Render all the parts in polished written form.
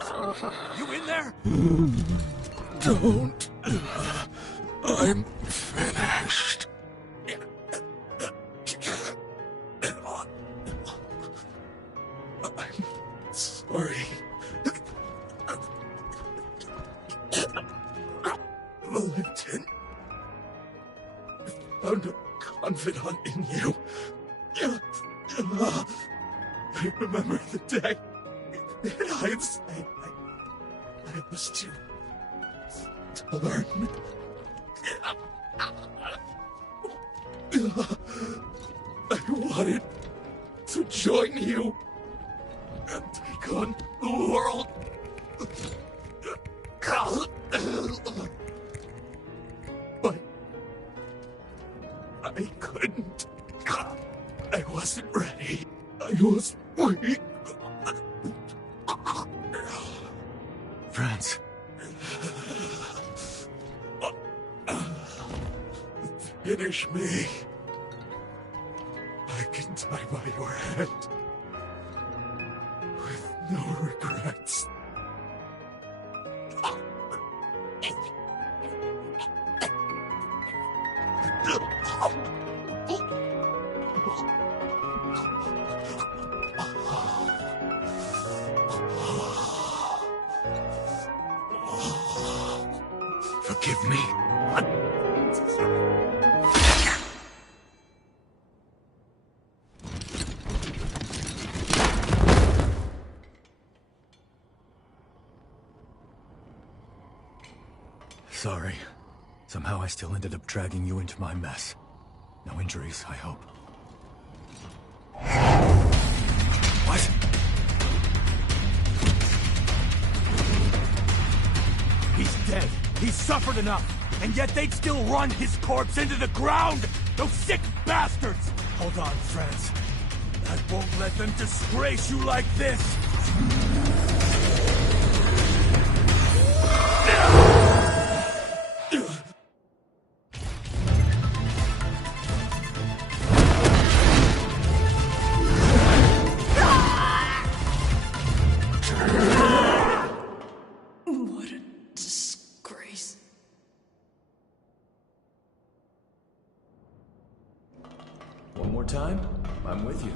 France! You in there? Don't. I'm finished. I'm sorry. Valentin, I found a confidant in you. I remember the day. In hindsight, I was too stubborn. I wanted to join you and take on the world. But I couldn't. I wasn't ready. I was weak. France. Finish me. I can die by your hand. With no regrets. Forgive me. Sorry. Somehow I still ended up dragging you into my mess. No injuries, I hope. What? He's dead. He's suffered enough. And yet they'd still run his corpse into the ground! Those sick bastards! Hold on, France. I won't let them disgrace you like this! What a disgrace. One more time, I'm with you.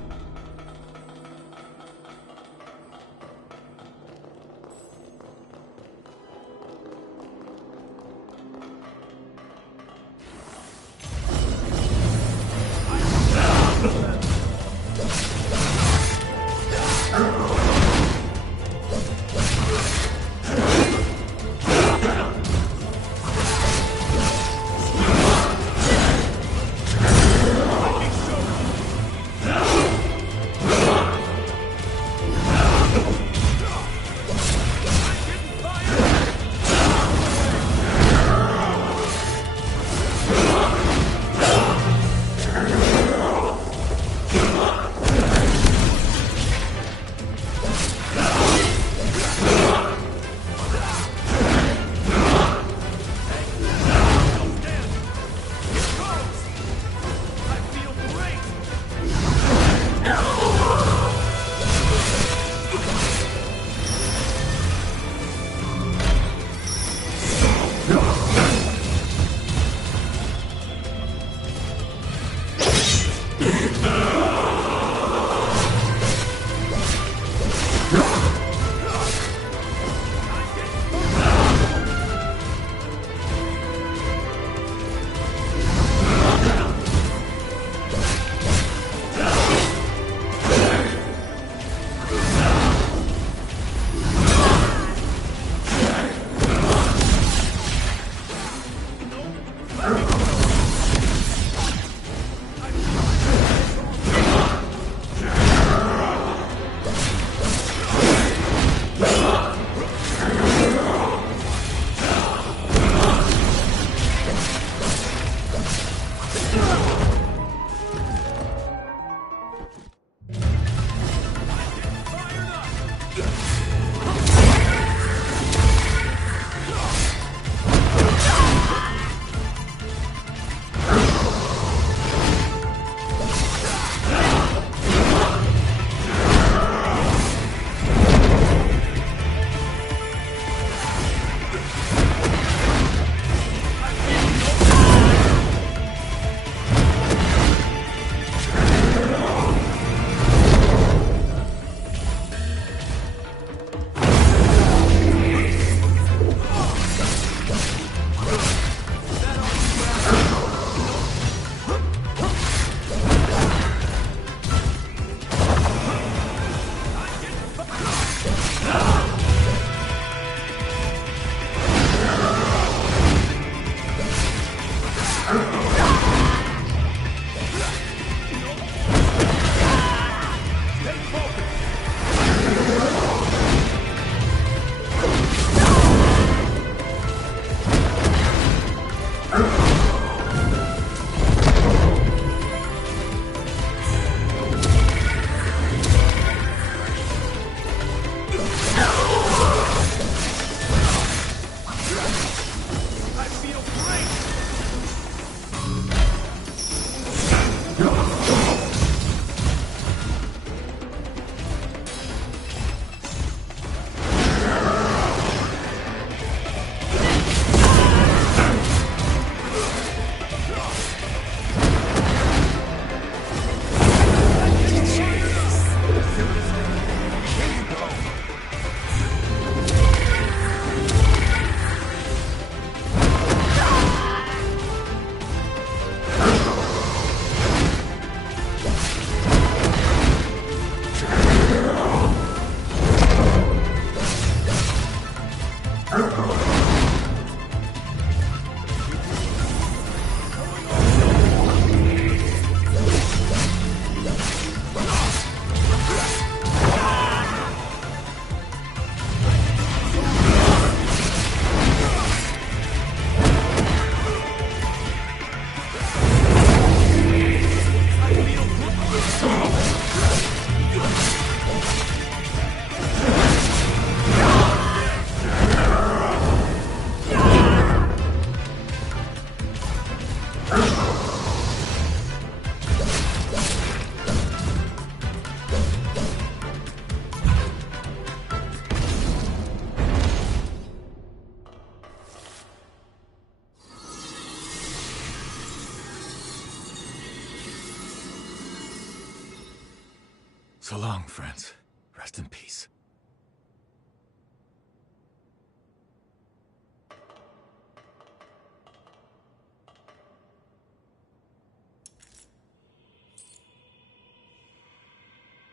So long, friends. Rest in peace.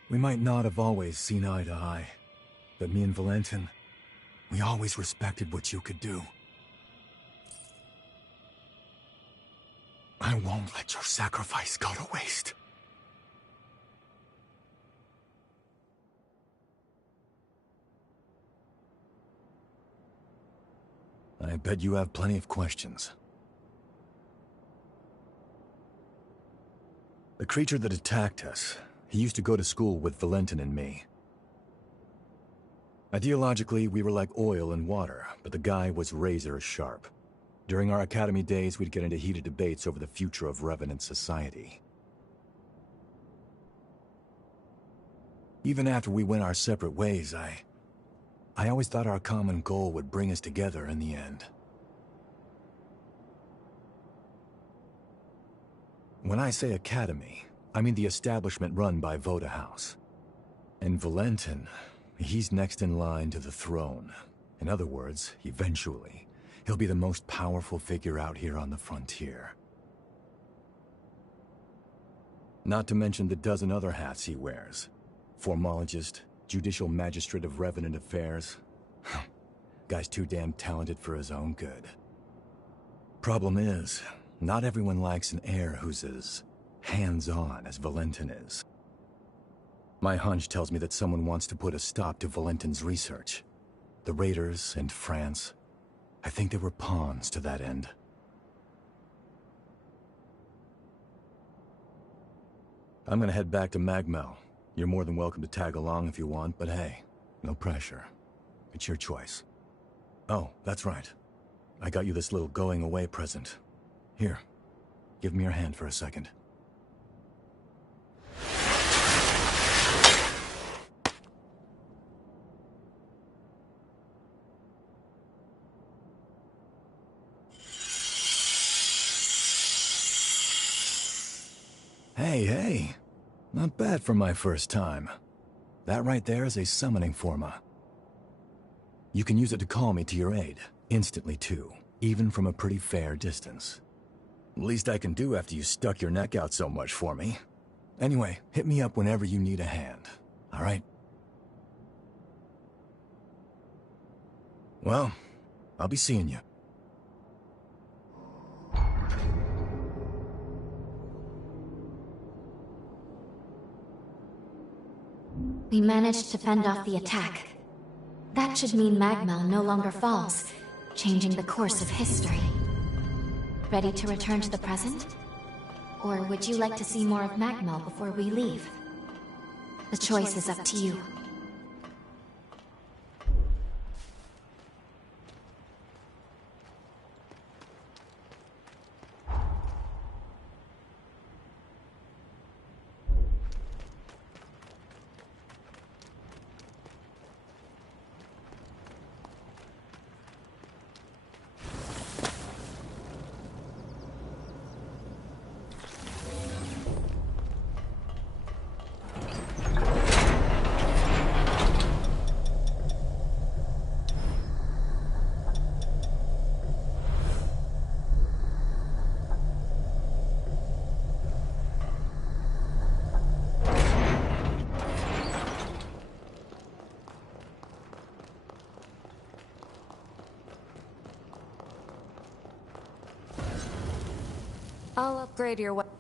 We might not have always seen eye to eye, but me and Valentin, we always respected what you could do. I won't let your sacrifice go to waste. I bet you have plenty of questions. The creature that attacked us, he used to go to school with Valentin and me. Ideologically, we were like oil and water, but the guy was razor sharp. During our academy days, we'd get into heated debates over the future of Revenant society. Even after we went our separate ways, I always thought our common goal would bring us together in the end. When I say academy, I mean the establishment run by Voda House. And Valentin, he's next in line to the throne. In other words, eventually, he'll be the most powerful figure out here on the frontier. Not to mention the dozen other hats he wears. Formologist, Judicial Magistrate of Revenant Affairs. Guy's too damn talented for his own good. Problem is, not everyone likes an heir who's as hands-on as Valentin is. My hunch tells me that someone wants to put a stop to Valentin's research. The Raiders and France, I think they were pawns to that end. I'm gonna head back to Magmel. You're more than welcome to tag along if you want, but hey, no pressure. It's your choice. Oh, that's right. I got you this little going-away present. Here, give me your hand for a second. Hey, not bad for my first time. That right there is a summoning forma. You can use it to call me to your aid, instantly too, even from a pretty fair distance. Least I can do after you stuck your neck out so much for me. Anyway, hit me up whenever you need a hand, alright? Well, I'll be seeing you. We managed to fend off the attack. That should mean Magmel no longer falls, changing the course of history. Ready to return to the present? Or would you like to see more of Magmel before we leave? The choice is up to you. I'll upgrade your weapon.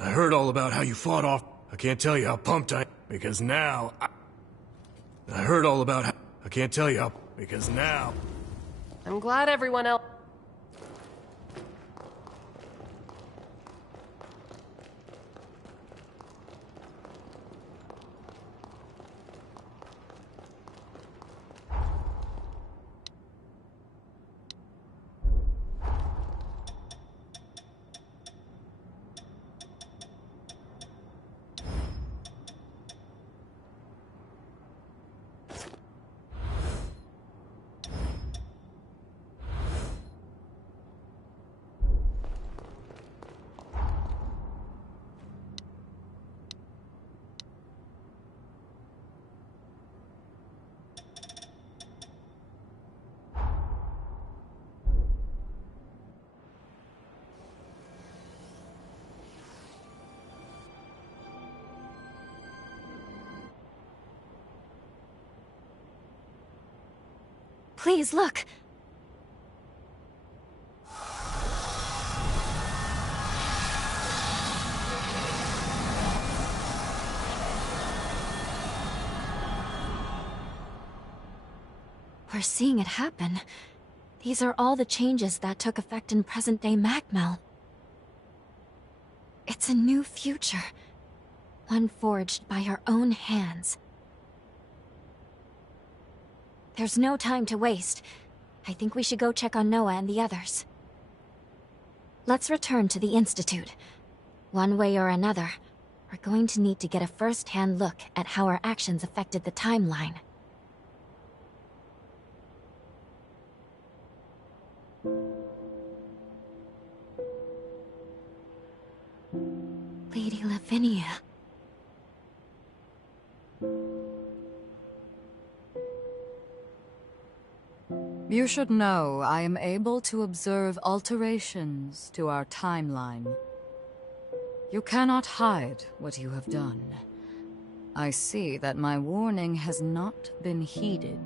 I heard all about how you fought off. I can't tell you how pumped I am, because now I heard all about how... I can't tell you how... because now... I'm glad everyone else... Please, look! We're seeing it happen. These are all the changes that took effect in present-day Magmel. It's a new future. One forged by our own hands. There's no time to waste. I think we should go check on Noah and the others. Let's return to the Institute. One way or another, we're going to need to get a first-hand look at how our actions affected the timeline. Lady Lavinia. You should know I am able to observe alterations to our timeline. You cannot hide what you have done. I see that my warning has not been heeded.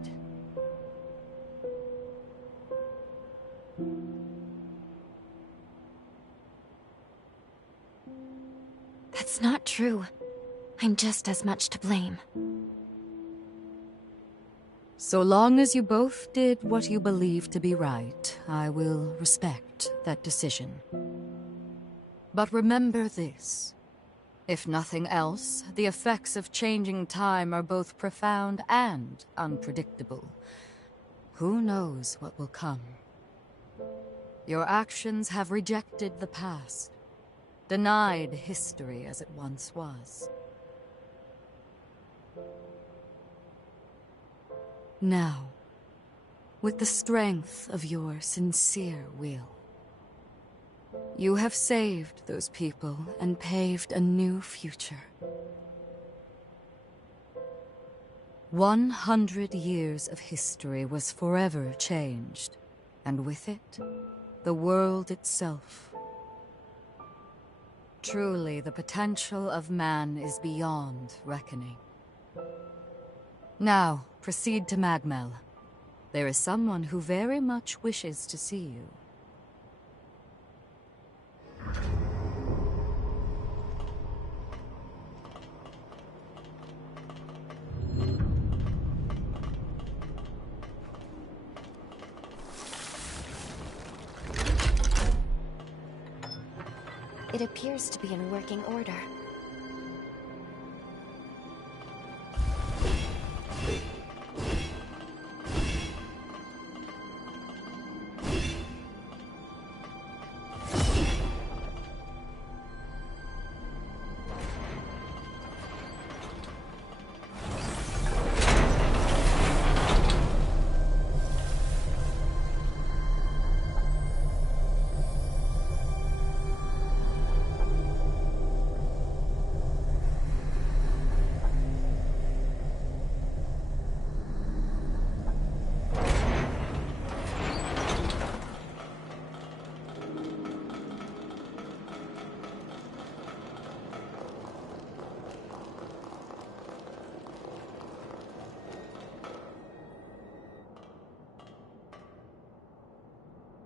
That's not true. I'm just as much to blame. So long as you both did what you believe to be right, I will respect that decision. But remember this. If nothing else, the effects of changing time are both profound and unpredictable. Who knows what will come? Your actions have rejected the past, denied history as it once was. Now, with the strength of your sincere will, you have saved those people and paved a new future. 100 years of history was forever changed, and with it, the world itself. Truly, the potential of man is beyond reckoning. Now, proceed to Magmel. There is someone who very much wishes to see you. It appears to be in working order.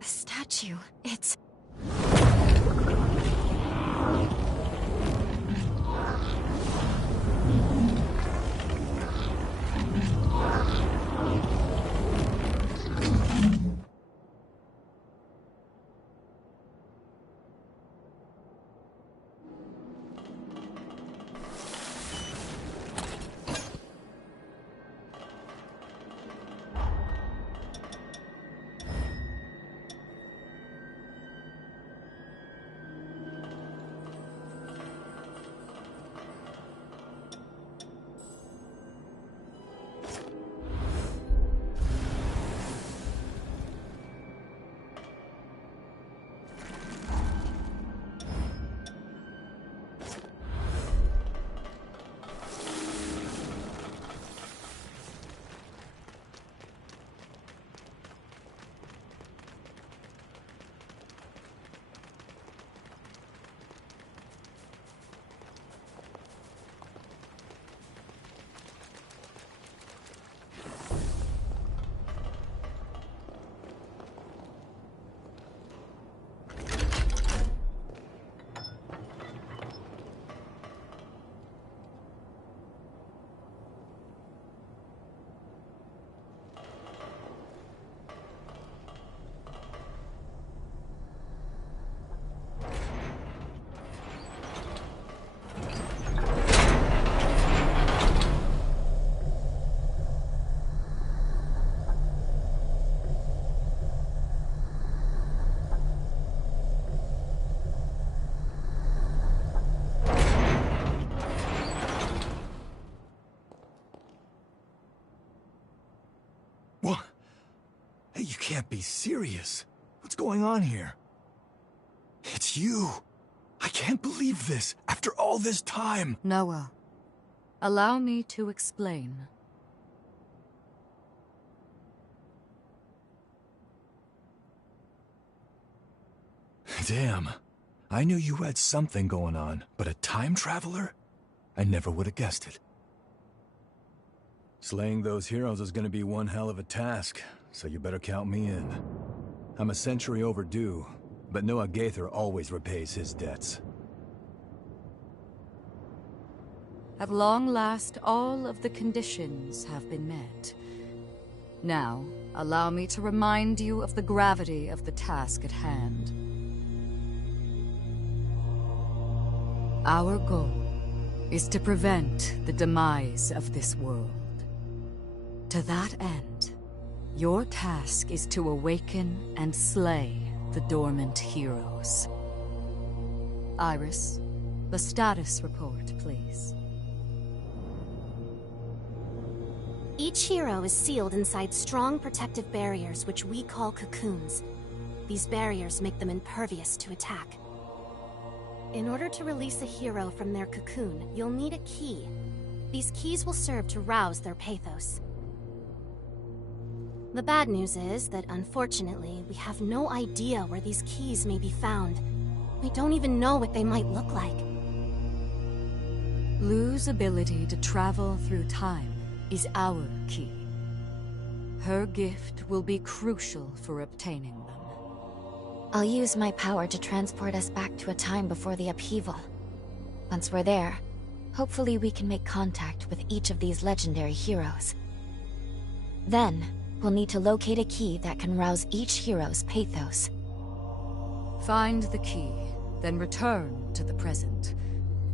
The statue, it's... What? Hey, you can't be serious. What's going on here? It's you. I can't believe this. After all this time. Noah, allow me to explain. Damn. I knew you had something going on, but a time traveler? I never would have guessed it. Slaying those heroes is gonna be one hell of a task, so you better count me in. I'm a century overdue, but Noah Gaither always repays his debts. At long last, all of the conditions have been met. Now, allow me to remind you of the gravity of the task at hand. Our goal is to prevent the demise of this world. To that end, your task is to awaken and slay the dormant heroes. Iris, the status report, please. Each hero is sealed inside strong protective barriers which we call cocoons. These barriers make them impervious to attack. In order to release a hero from their cocoon, you'll need a key. These keys will serve to rouse their pathos. The bad news is that, unfortunately, we have no idea where these keys may be found. We don't even know what they might look like. Lu's ability to travel through time is our key. Her gift will be crucial for obtaining them. I'll use my power to transport us back to a time before the upheaval. Once we're there, hopefully we can make contact with each of these legendary heroes. Then, we'll need to locate a key that can rouse each hero's pathos. Find the key, then return to the present.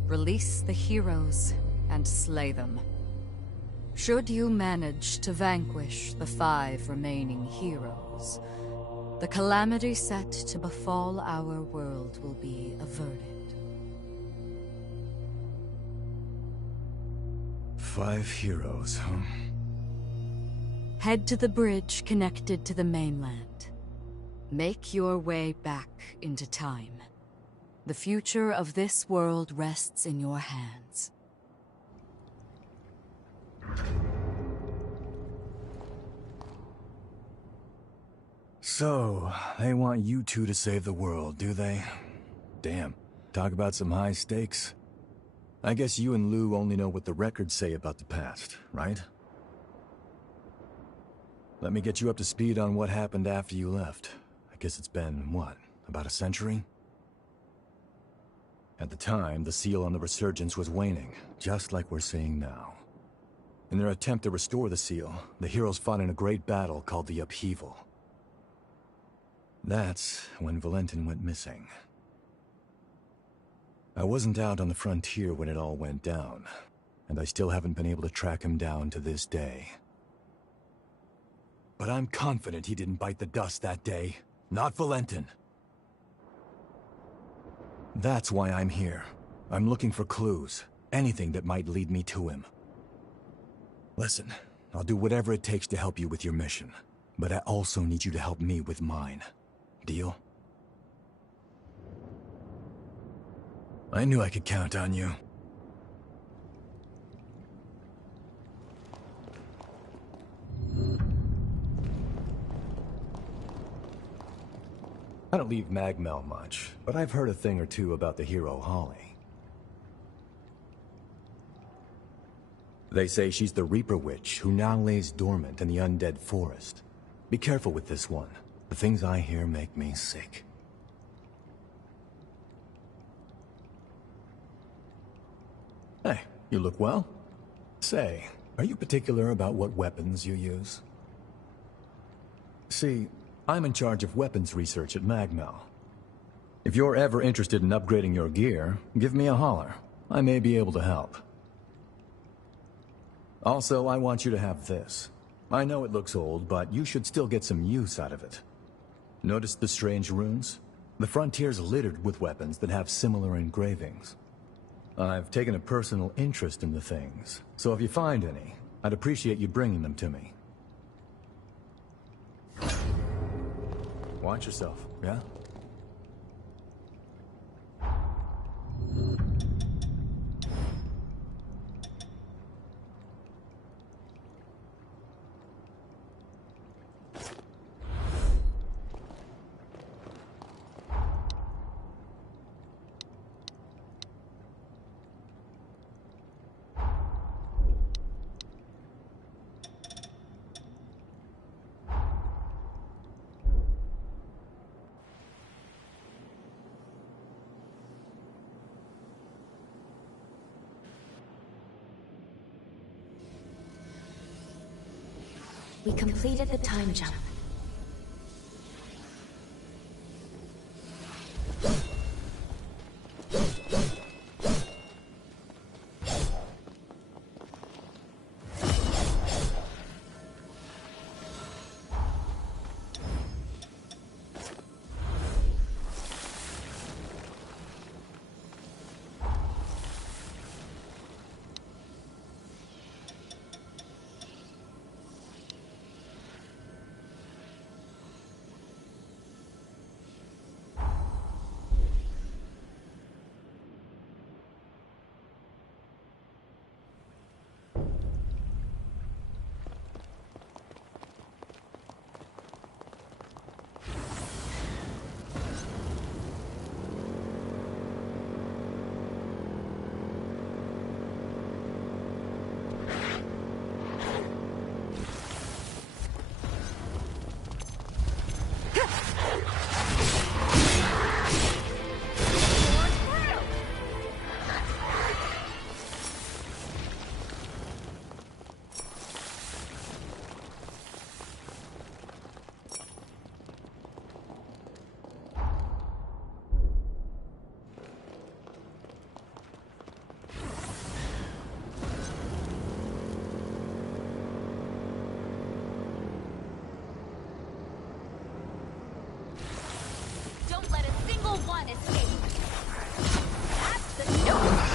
Release the heroes and slay them. Should you manage to vanquish the 5 remaining heroes, the calamity set to befall our world will be averted. 5 heroes, huh? Head to the bridge connected to the mainland. Make your way back into time. The future of this world rests in your hands. So, they want you two to save the world, do they? Damn, talk about some high stakes. I guess you and Lu only know what the records say about the past, right? Let me get you up to speed on what happened after you left. I guess it's been, what, about a century? At the time, the seal on the Resurgence was waning, just like we're seeing now. In their attempt to restore the seal, the heroes fought in a great battle called the Upheaval. That's when Valentin went missing. I wasn't out on the frontier when it all went down, and I still haven't been able to track him down to this day. But I'm confident he didn't bite the dust that day. Not Valentin. That's why I'm here. I'm looking for clues. Anything that might lead me to him. Listen, I'll do whatever it takes to help you with your mission. But I also need you to help me with mine. Deal? I knew I could count on you. I don't leave Magmel much, but I've heard a thing or two about the hero Holly. They say she's the Reaper Witch who now lays dormant in the undead forest. Be careful with this one. The things I hear make me sick. Hey, you look well. Say, are you particular about what weapons you use? See, I'm in charge of weapons research at Magmel. If you're ever interested in upgrading your gear, give me a holler. I may be able to help. Also, I want you to have this. I know it looks old, but you should still get some use out of it. Notice the strange runes? The frontier's littered with weapons that have similar engravings. I've taken a personal interest in the things, so if you find any, I'd appreciate you bringing them to me. Watch yourself, yeah? We completed the time jump. One escape. That's the joke.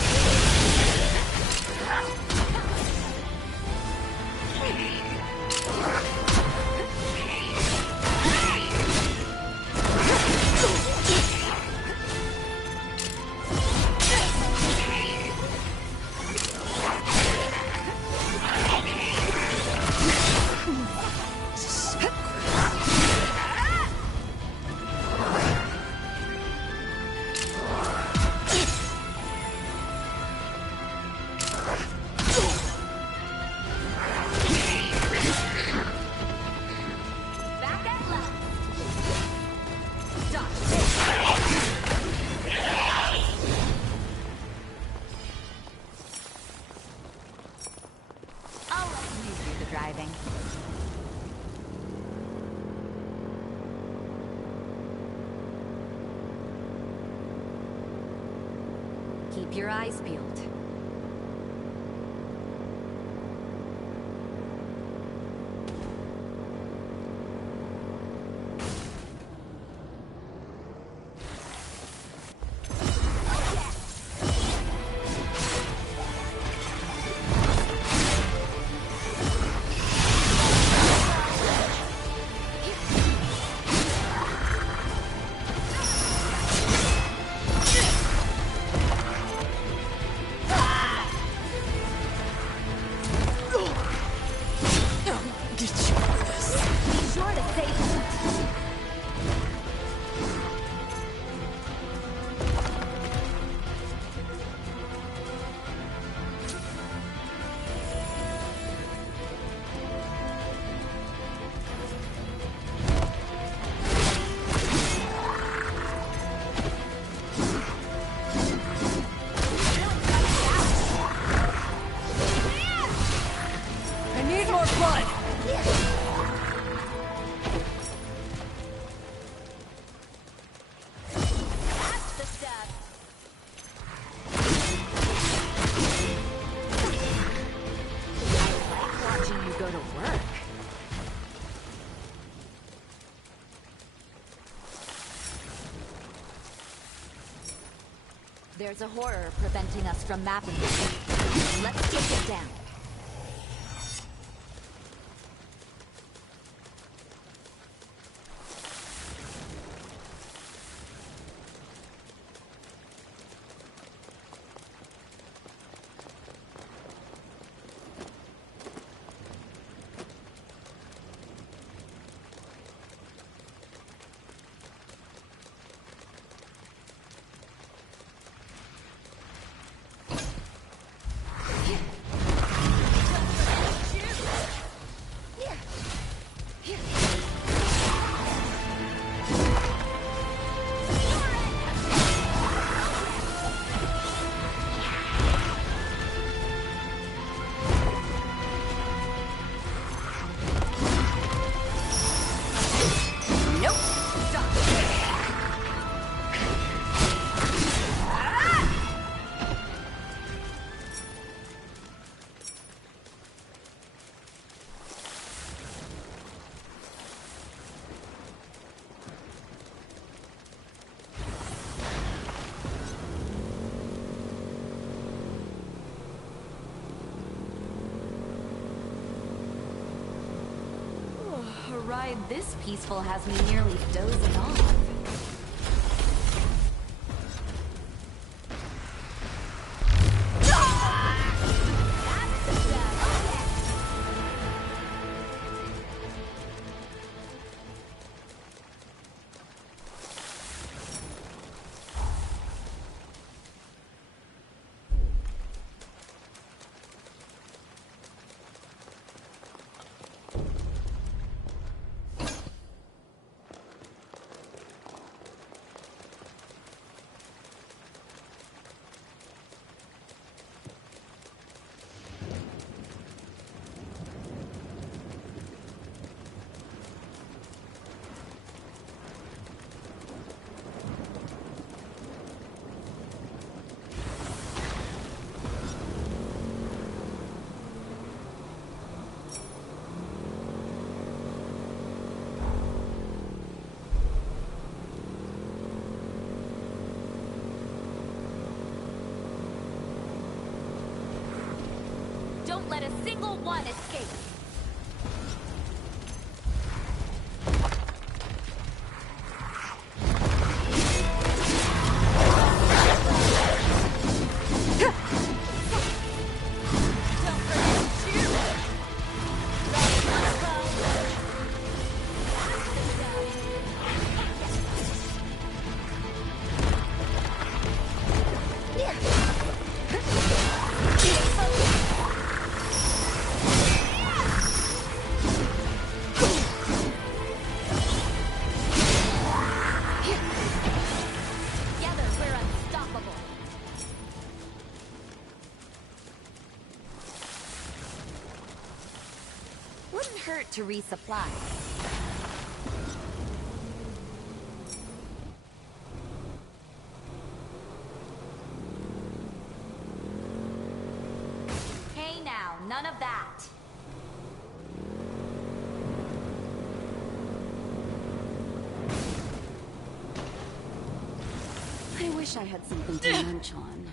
I'll let you do the driving. Keep your eyes peeled. There's a horror preventing us from mapping it. Let's take it down. A ride this peaceful has me nearly dozing off. Don't let a single one escape. hurt to resupply. Hey now, none of that. I wish I had something to munch on.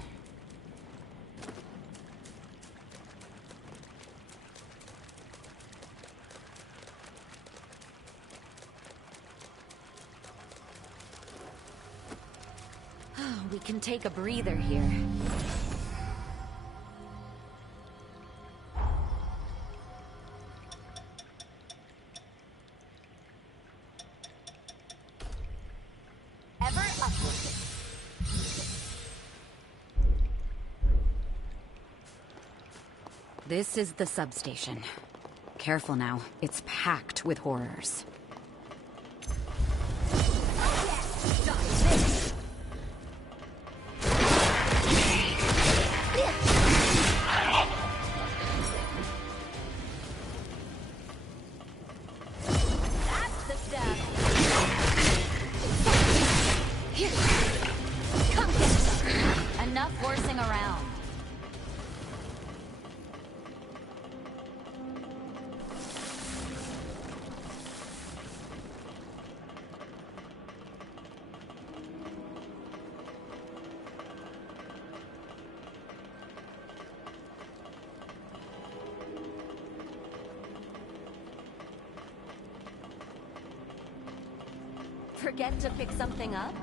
We can take a breather here. Ever uplifted. This is the substation. Careful now, it's packed with horrors. Enough horsing around. Forget to pick something up?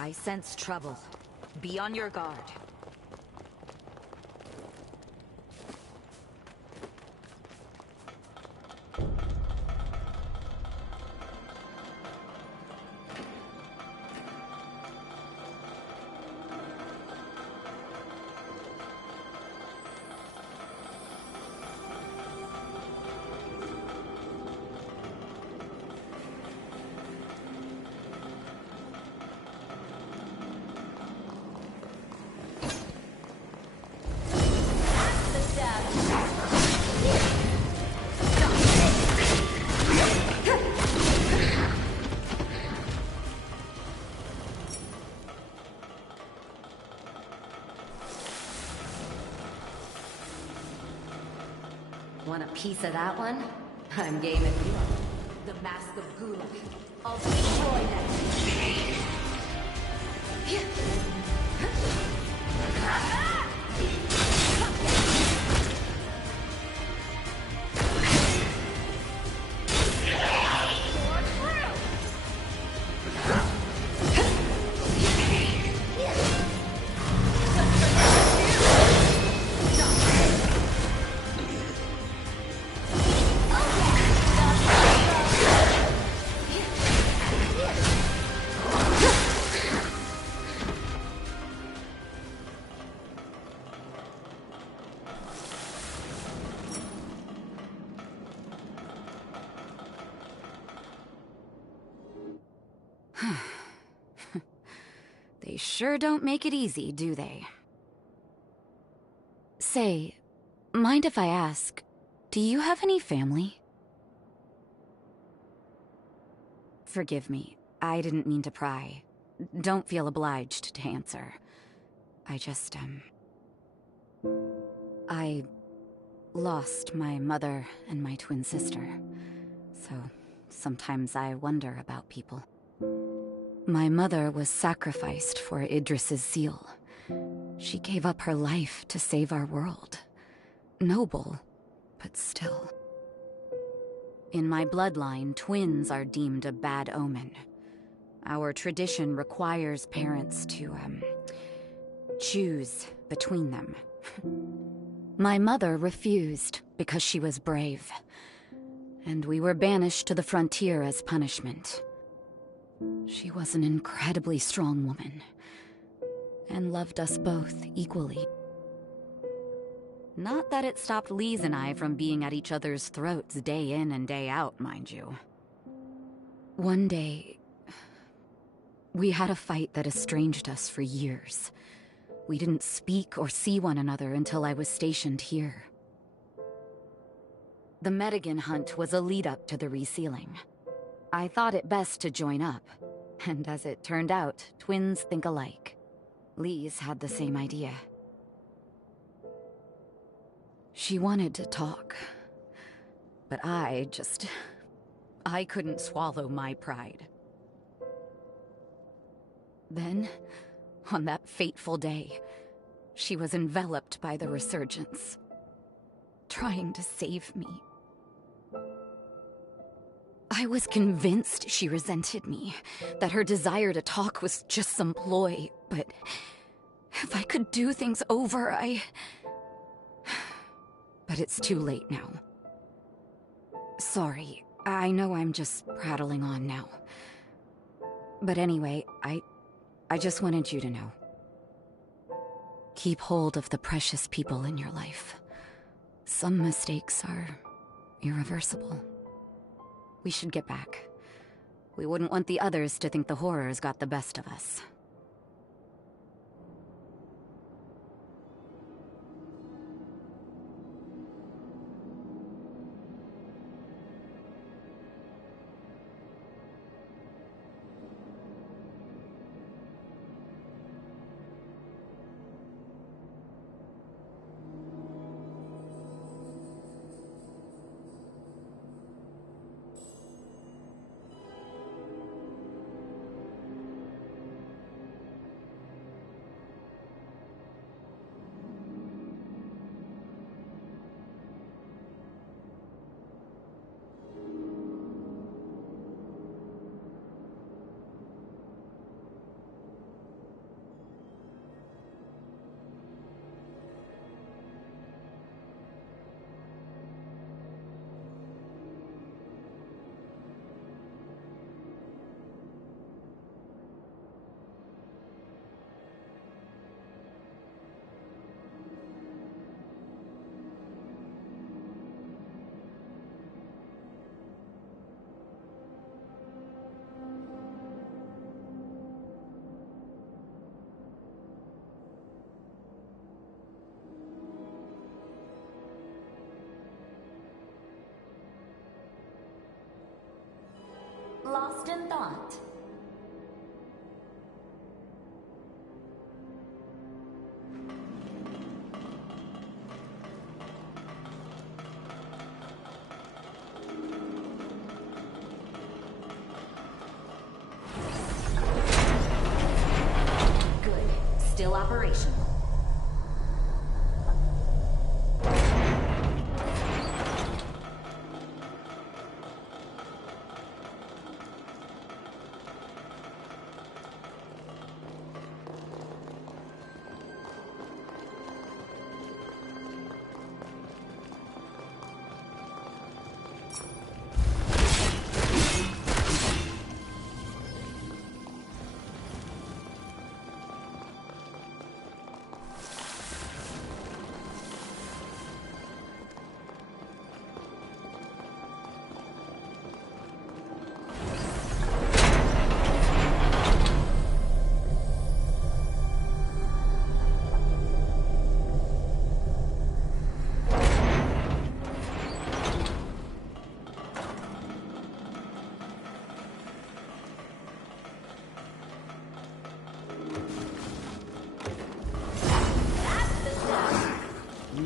I sense trouble. Be on your guard. Want a piece of that one? I'm game if you are. The Mask of Gulak. I'll destroy them. They sure don't make it easy, do they? Say, mind if I ask, do you have any family? Forgive me, I didn't mean to pry. Don't feel obliged to answer. I just, I lost my mother and my twin sister, so sometimes I wonder about people. My mother was sacrificed for Idris's seal. She gave up her life to save our world. Noble, but still. In my bloodline, twins are deemed a bad omen. Our tradition requires parents to, choose between them. My mother refused because she was brave, and we were banished to the frontier as punishment. She was an incredibly strong woman, and loved us both equally. Not that it stopped Lise and I from being at each other's throats day in and day out, mind you. One day, we had a fight that estranged us for years. We didn't speak or see one another until I was stationed here. The Medigan hunt was a lead-up to the resealing. I thought it best to join up, and as it turned out, twins think alike. Lise had the same idea. She wanted to talk, but I couldn't swallow my pride. Then, on that fateful day, she was enveloped by the resurgence, trying to save me. I was convinced she resented me, that her desire to talk was just some ploy, but if I could do things over, But it's too late now. Sorry, I know I'm just prattling on now. But anyway, I just wanted you to know. Keep hold of the precious people in your life. Some mistakes are irreversible. We should get back. We wouldn't want the others to think the horrors got the best of us. lost in thought. Good. Still operational.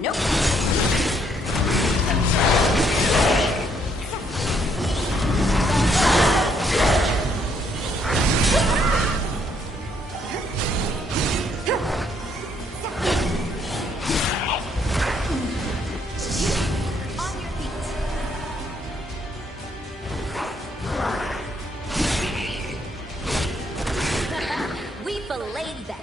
Nope. We filleted that.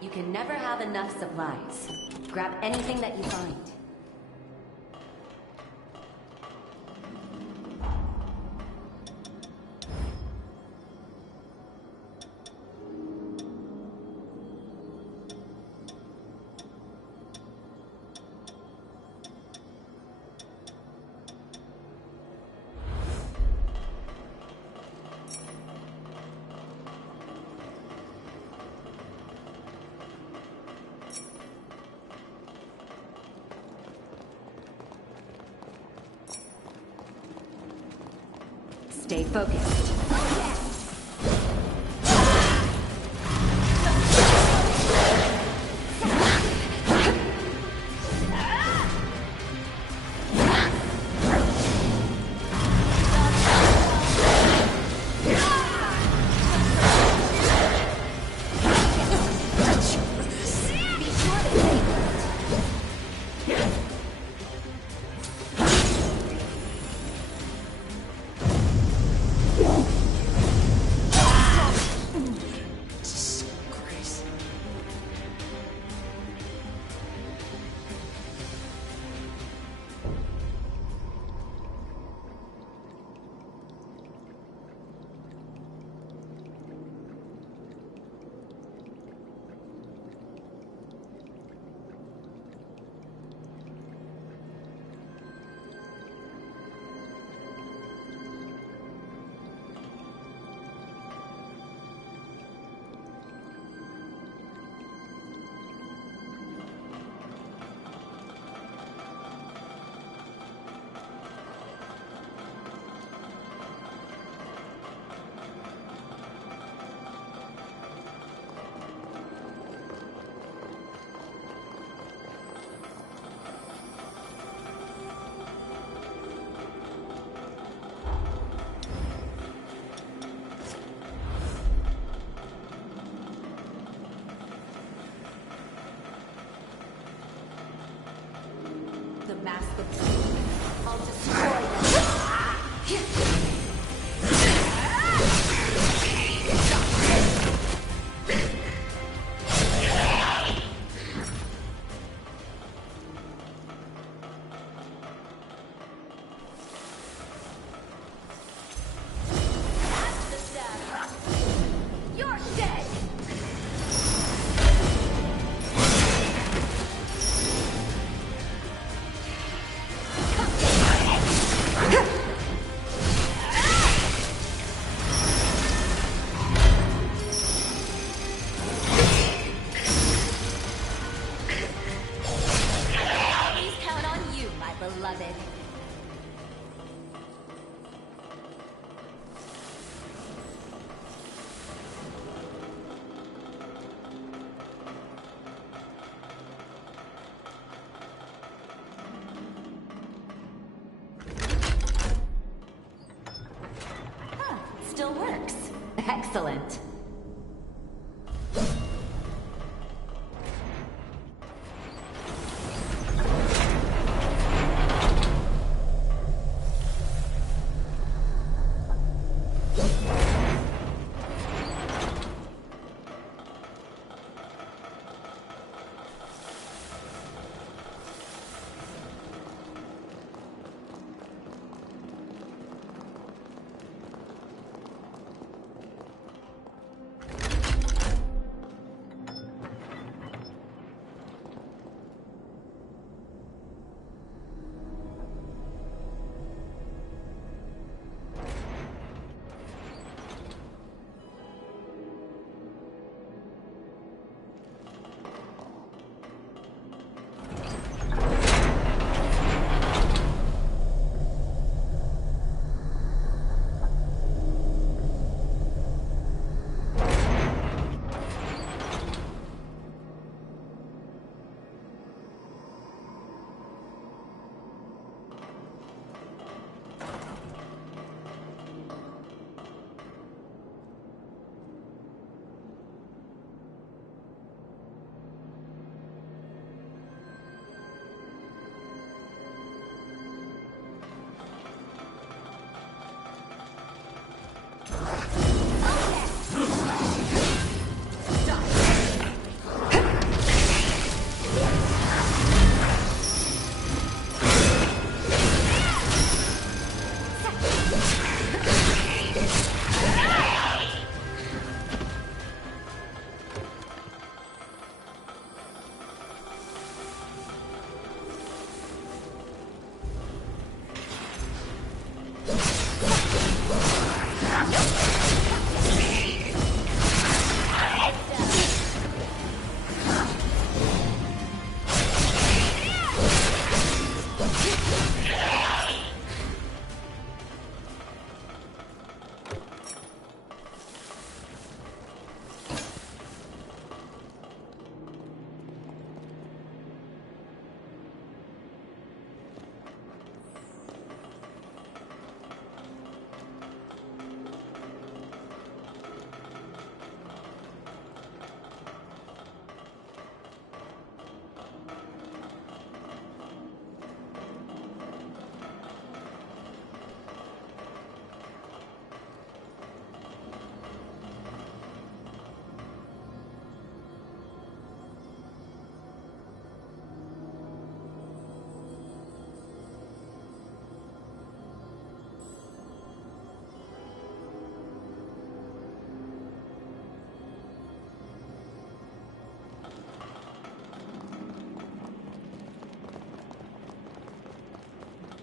You can never have enough supplies. Grab anything that you find. Stay focused. The mask of Doom. I'll destroy them. You're dead! beloved. Huh, still works. Excellent.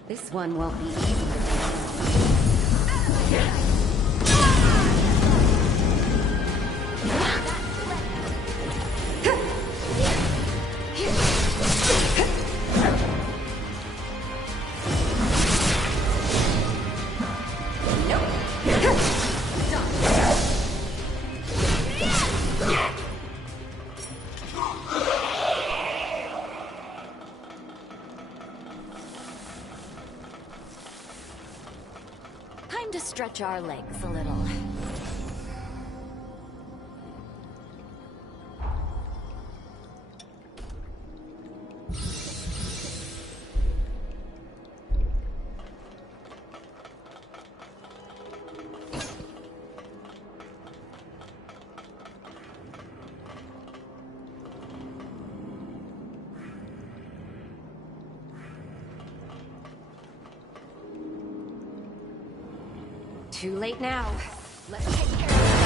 This one won't be easy to Time to stretch our legs a little. Too late now. Let's take care of it.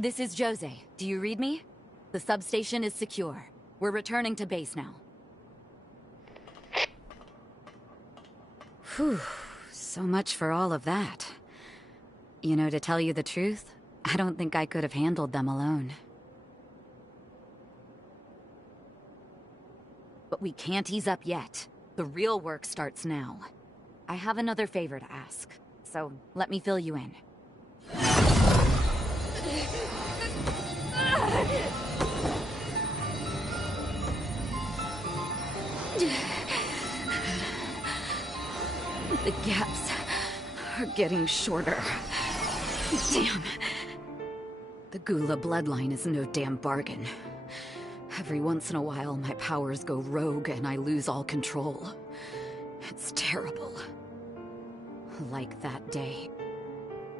This is Jose. Do you read me? The substation is secure. We're returning to base now. Whew. So much for all of that. You know, to tell you the truth, I don't think I could have handled them alone. But we can't ease up yet. The real work starts now. I have another favor to ask, so let me fill you in. The gaps are getting shorter. Damn. The Gula bloodline is no damn bargain. Every once in a while, my powers go rogue and I lose all control. It's terrible. Like that day.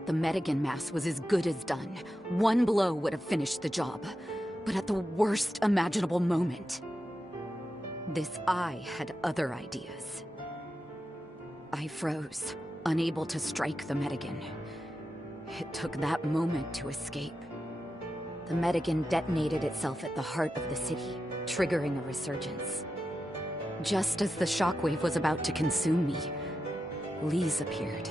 The Medigan mass was as good as done. One blow would have finished the job. But at the worst imaginable moment. This eye had other ideas. I froze, unable to strike the Medigan. It took that moment to escape. The Medigan detonated itself at the heart of the city, triggering a resurgence. Just as the shockwave was about to consume me, Lise appeared.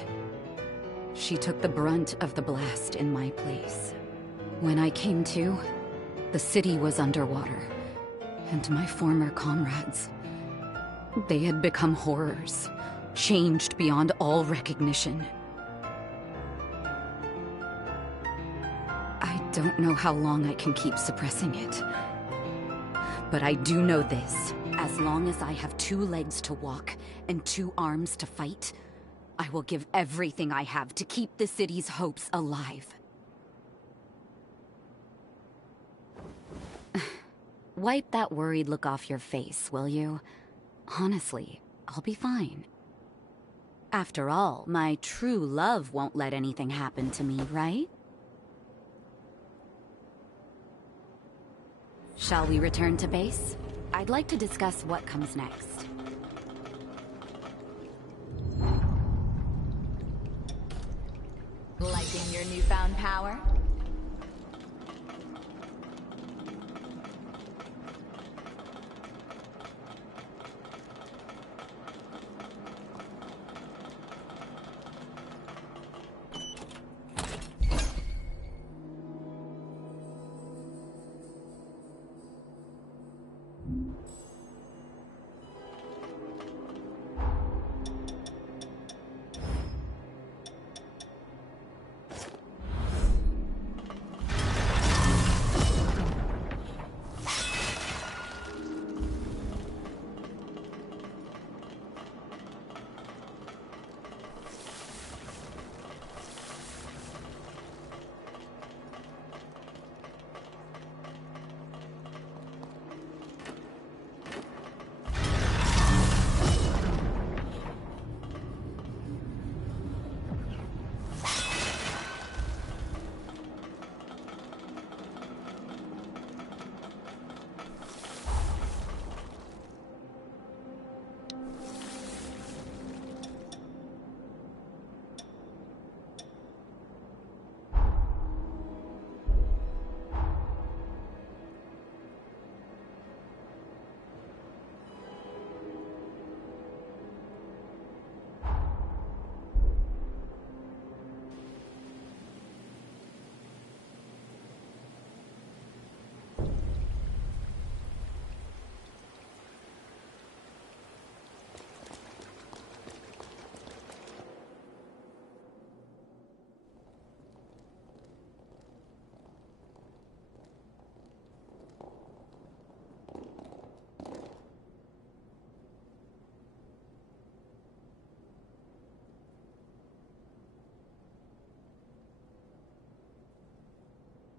She took the brunt of the blast in my place. When I came to, the city was underwater, and my former comrades, they had become horrors, changed beyond all recognition. I don't know how long I can keep suppressing it. But I do know this. As long as I have 2 legs to walk and 2 arms to fight, I will give everything I have to keep the city's hopes alive. Wipe that worried look off your face, will you? Honestly, I'll be fine. After all, my true love won't let anything happen to me, right? Shall we return to base? I'd like to discuss what comes next. Liking your newfound power?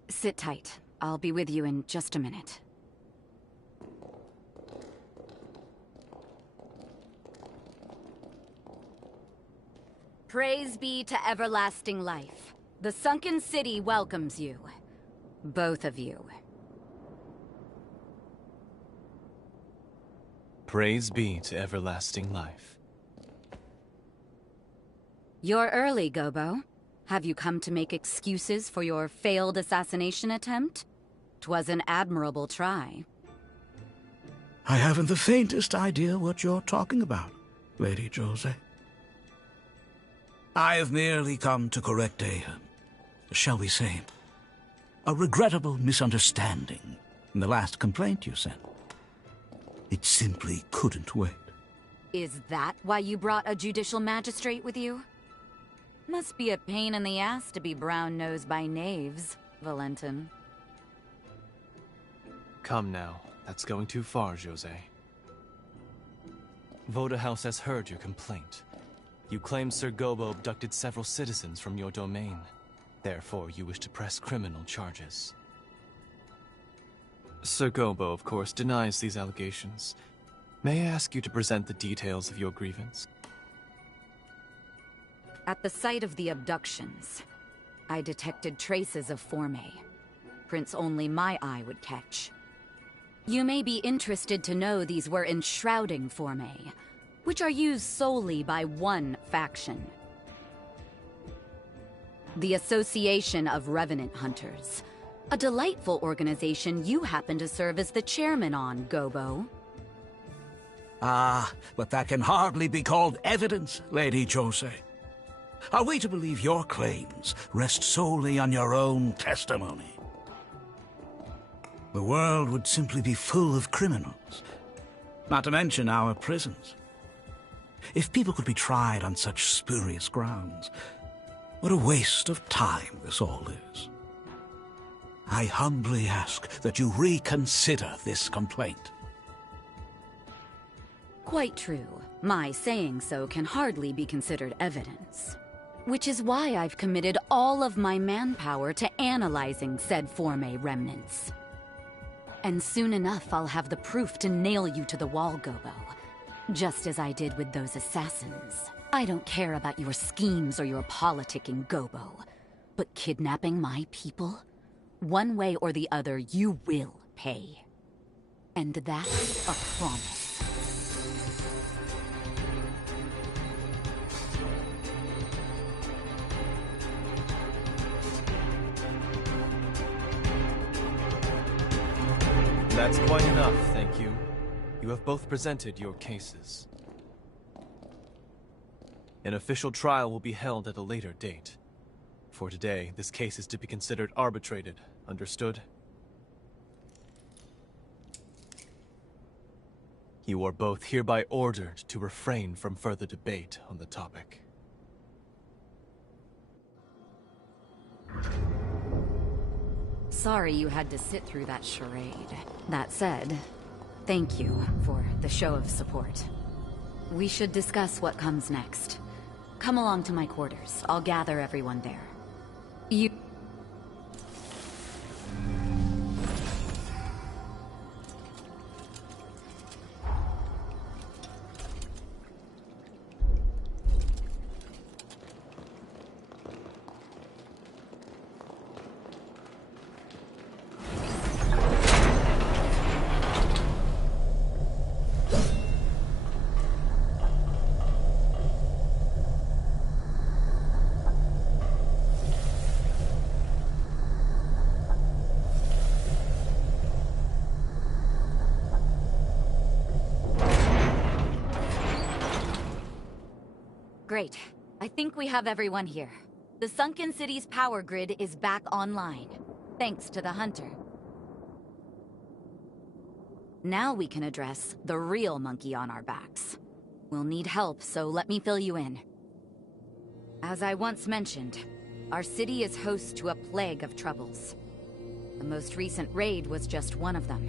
Sit tight. I'll be with you in just a minute. Praise be to everlasting life. The sunken city welcomes you. Both of you. Praise be to everlasting life. You're early, Gobo. Have you come to make excuses for your failed assassination attempt? 'Twas an admirable try. I haven't the faintest idea what you're talking about, Lady Jose. I have merely come to correct shall we say, a regrettable misunderstanding in the last complaint you sent. It simply couldn't wait. Is that why you brought a judicial magistrate with you? Must be a pain in the ass to be brown-nosed by knaves, Valentin. Come now, that's going too far, Jose. Voda House has heard your complaint. You claim Sir Gobo abducted several citizens from your domain. Therefore, you wish to press criminal charges. Sir Gobo, of course, denies these allegations. May I ask you to present the details of your grievance? At the site of the abductions, I detected traces of Formay. Prints only my eye would catch. You may be interested to know these were enshrouding Formay, which are used solely by one faction. The Association of Revenant Hunters. A delightful organization you happen to serve as the chairman on, Gobo. Ah, but that can hardly be called evidence, Lady Jose. Are we to believe your claims rest solely on your own testimony? The world would simply be full of criminals, not to mention our prisons. If people could be tried on such spurious grounds, what a waste of time this all is. I humbly ask that you reconsider this complaint. Quite true. My saying so can hardly be considered evidence. Which is why I've committed all of my manpower to analyzing said Formay remnants. And soon enough, I'll have the proof to nail you to the wall, Gobo. Just as I did with those assassins. I don't care about your schemes or your politicking, Gobo. But kidnapping my people? One way or the other, you will pay. And that's a promise. That's quite enough, thank you. You have both presented your cases. An official trial will be held at a later date. For today, this case is to be considered arbitrated. Understood? You are both hereby ordered to refrain from further debate on the topic. Sorry you had to sit through that charade. That said, thank you for the show of support. We should discuss what comes next. Come along to my quarters. I'll gather everyone there. You... Great. I think we have everyone here. The Sunken City's power grid is back online, thanks to the Hunter. Now we can address the real monkey on our backs. We'll need help, so let me fill you in. As I once mentioned, our city is host to a plague of troubles. The most recent raid was just one of them.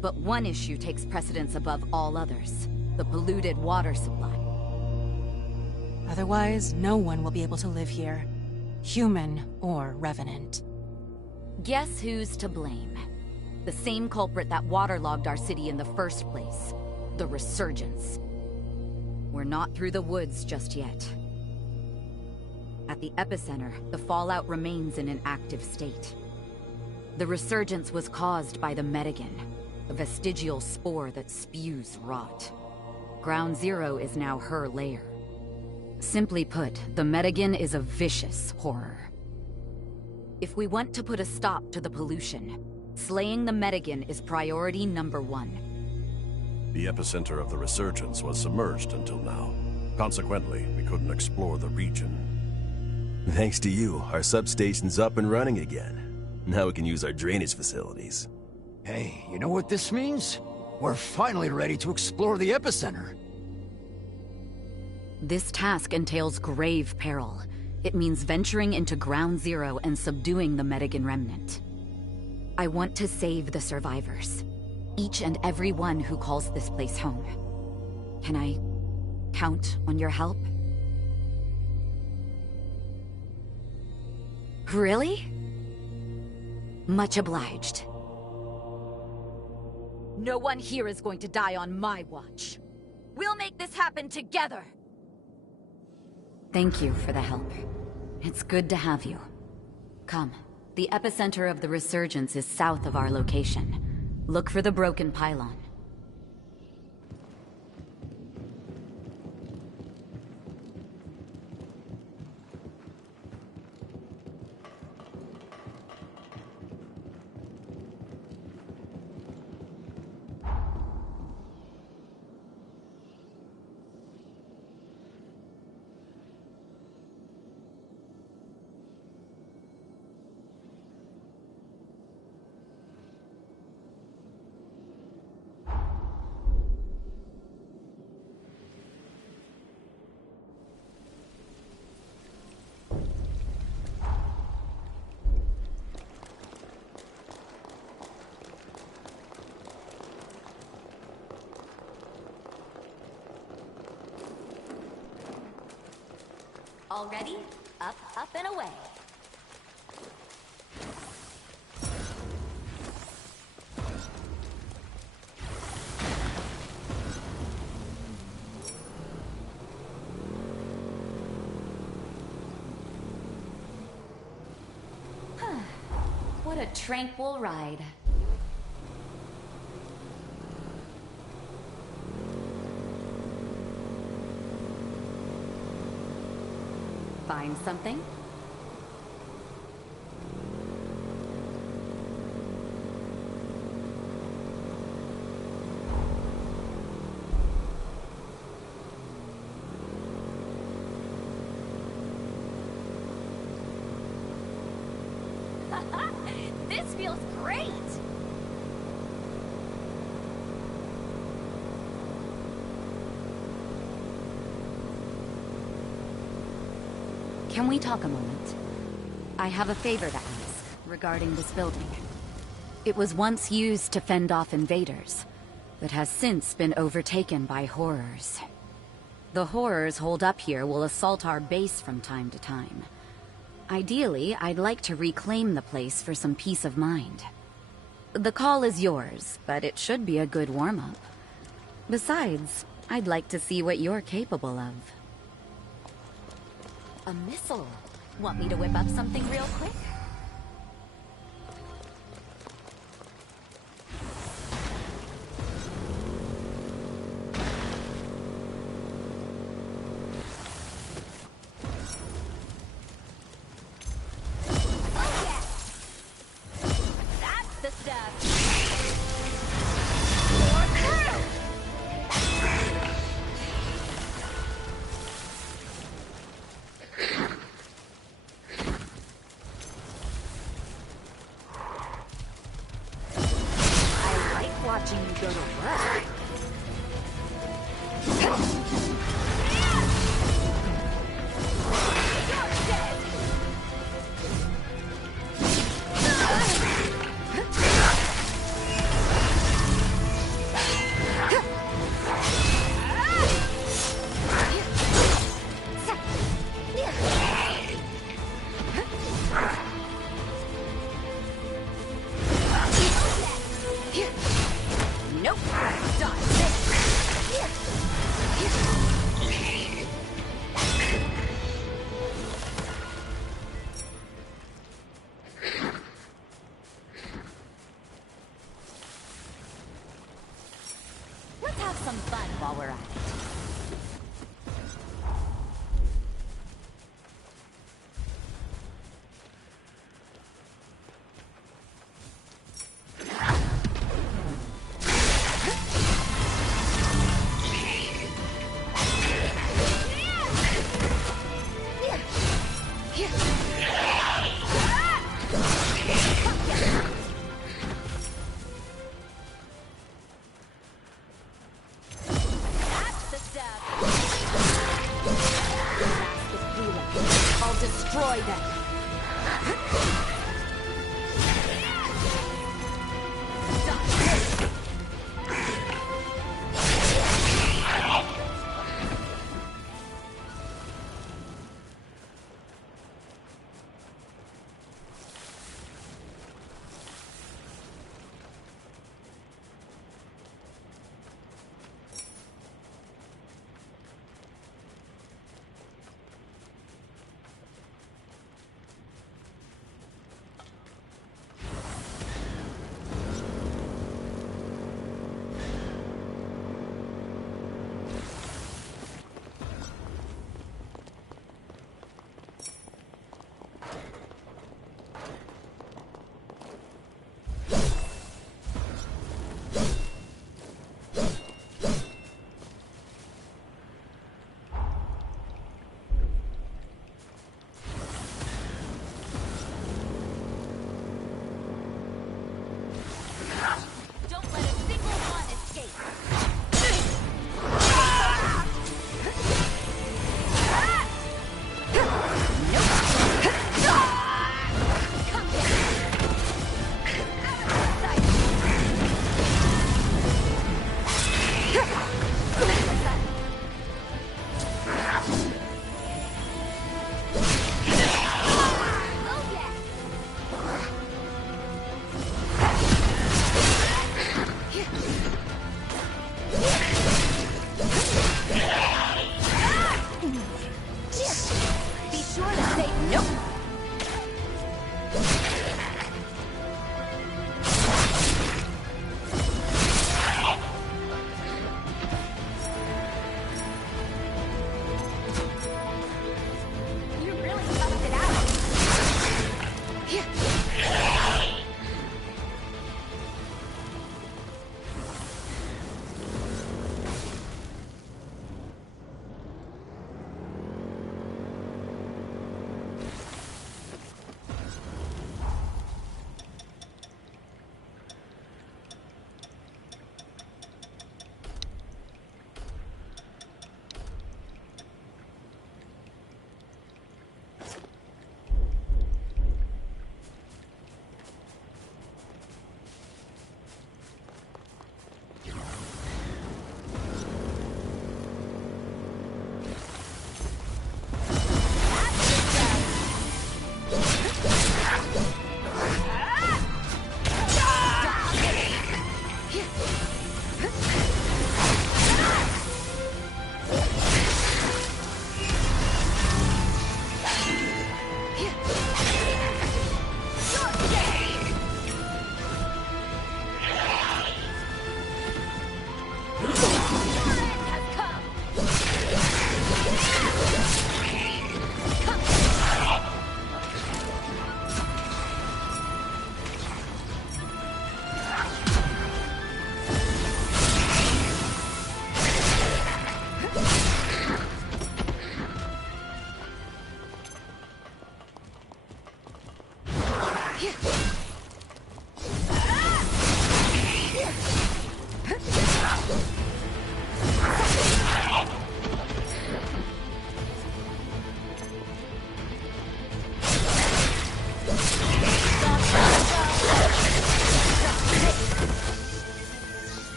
But one issue takes precedence above all others: the polluted water supply. Otherwise, no one will be able to live here. Human or Revenant. Guess who's to blame? The same culprit that waterlogged our city in the first place. The Resurgence. We're not through the woods just yet. At the epicenter, the fallout remains in an active state. The Resurgence was caused by the Medigan, a vestigial spore that spews rot. Ground Zero is now her lair. Simply put, the Medigan is a vicious horror. If we want to put a stop to the pollution, slaying the Medigan is priority #1. The epicenter of the resurgence was submerged until now. Consequently, we couldn't explore the region. Thanks to you, our substation's up and running again. Now we can use our drainage facilities. Hey, you know what this means? We're finally ready to explore the epicenter. This task entails grave peril. It means venturing into Ground Zero and subduing the Medigan remnant. I want to save the survivors. Each and every one who calls this place home. Can I count on your help? Really? Much obliged. No one here is going to die on my watch. We'll make this happen together! Thank you for the help. It's good to have you. Come. The epicenter of the resurgence is south of our location. Look for the broken pylon. All ready? Up, up, and away. What a tranquil ride. Find something? This feels great! Can we talk a moment? I have a favor to ask regarding this building. It was once used to fend off invaders, but has since been overtaken by horrors. The horrors holed up here will assault our base from time to time. Ideally, I'd like to reclaim the place for some peace of mind. The call is yours, but it should be a good warm-up. Besides, I'd like to see what you're capable of. A missile. Want me to whip up something real quick? Oh yeah! That's the stuff! destroy them.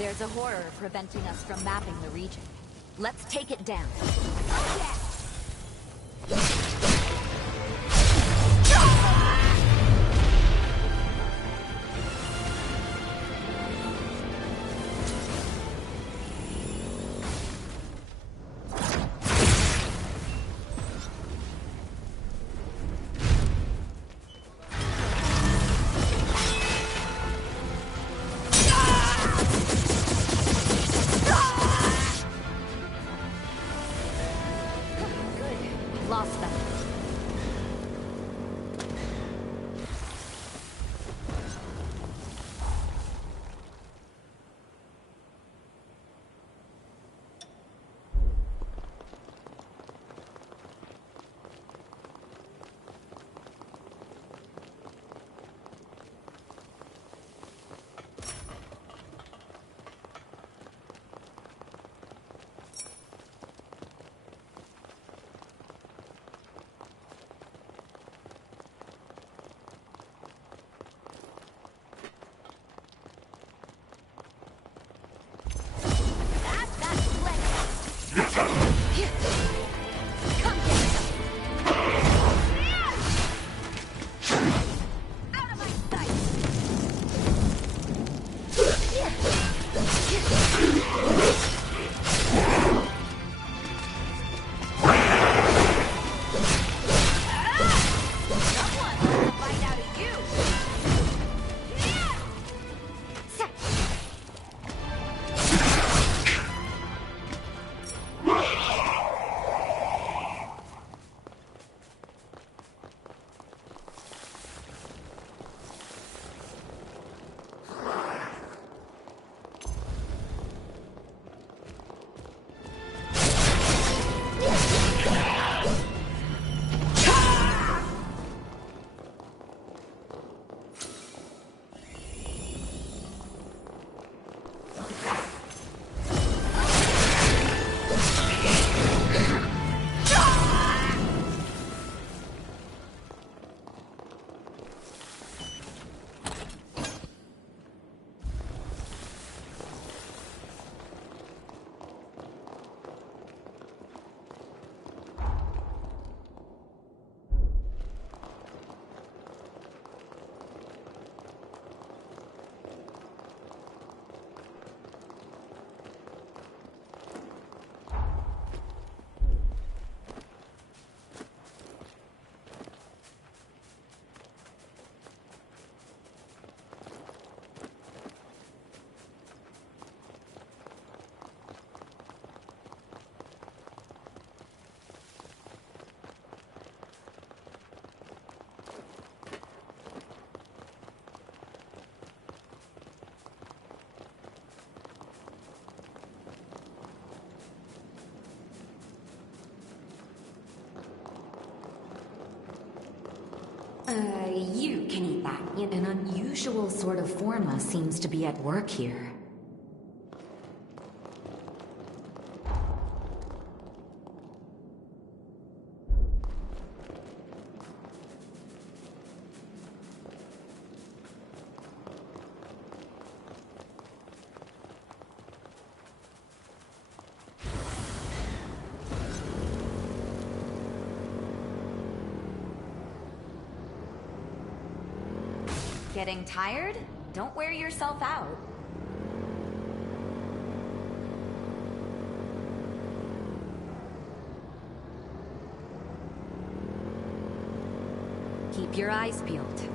There's a horror preventing us from mapping the region. Let's take it down. Oh, yeah! can eat that. An unusual sort of forma seems to be at work here. Getting tired? Don't wear yourself out. Keep your eyes peeled.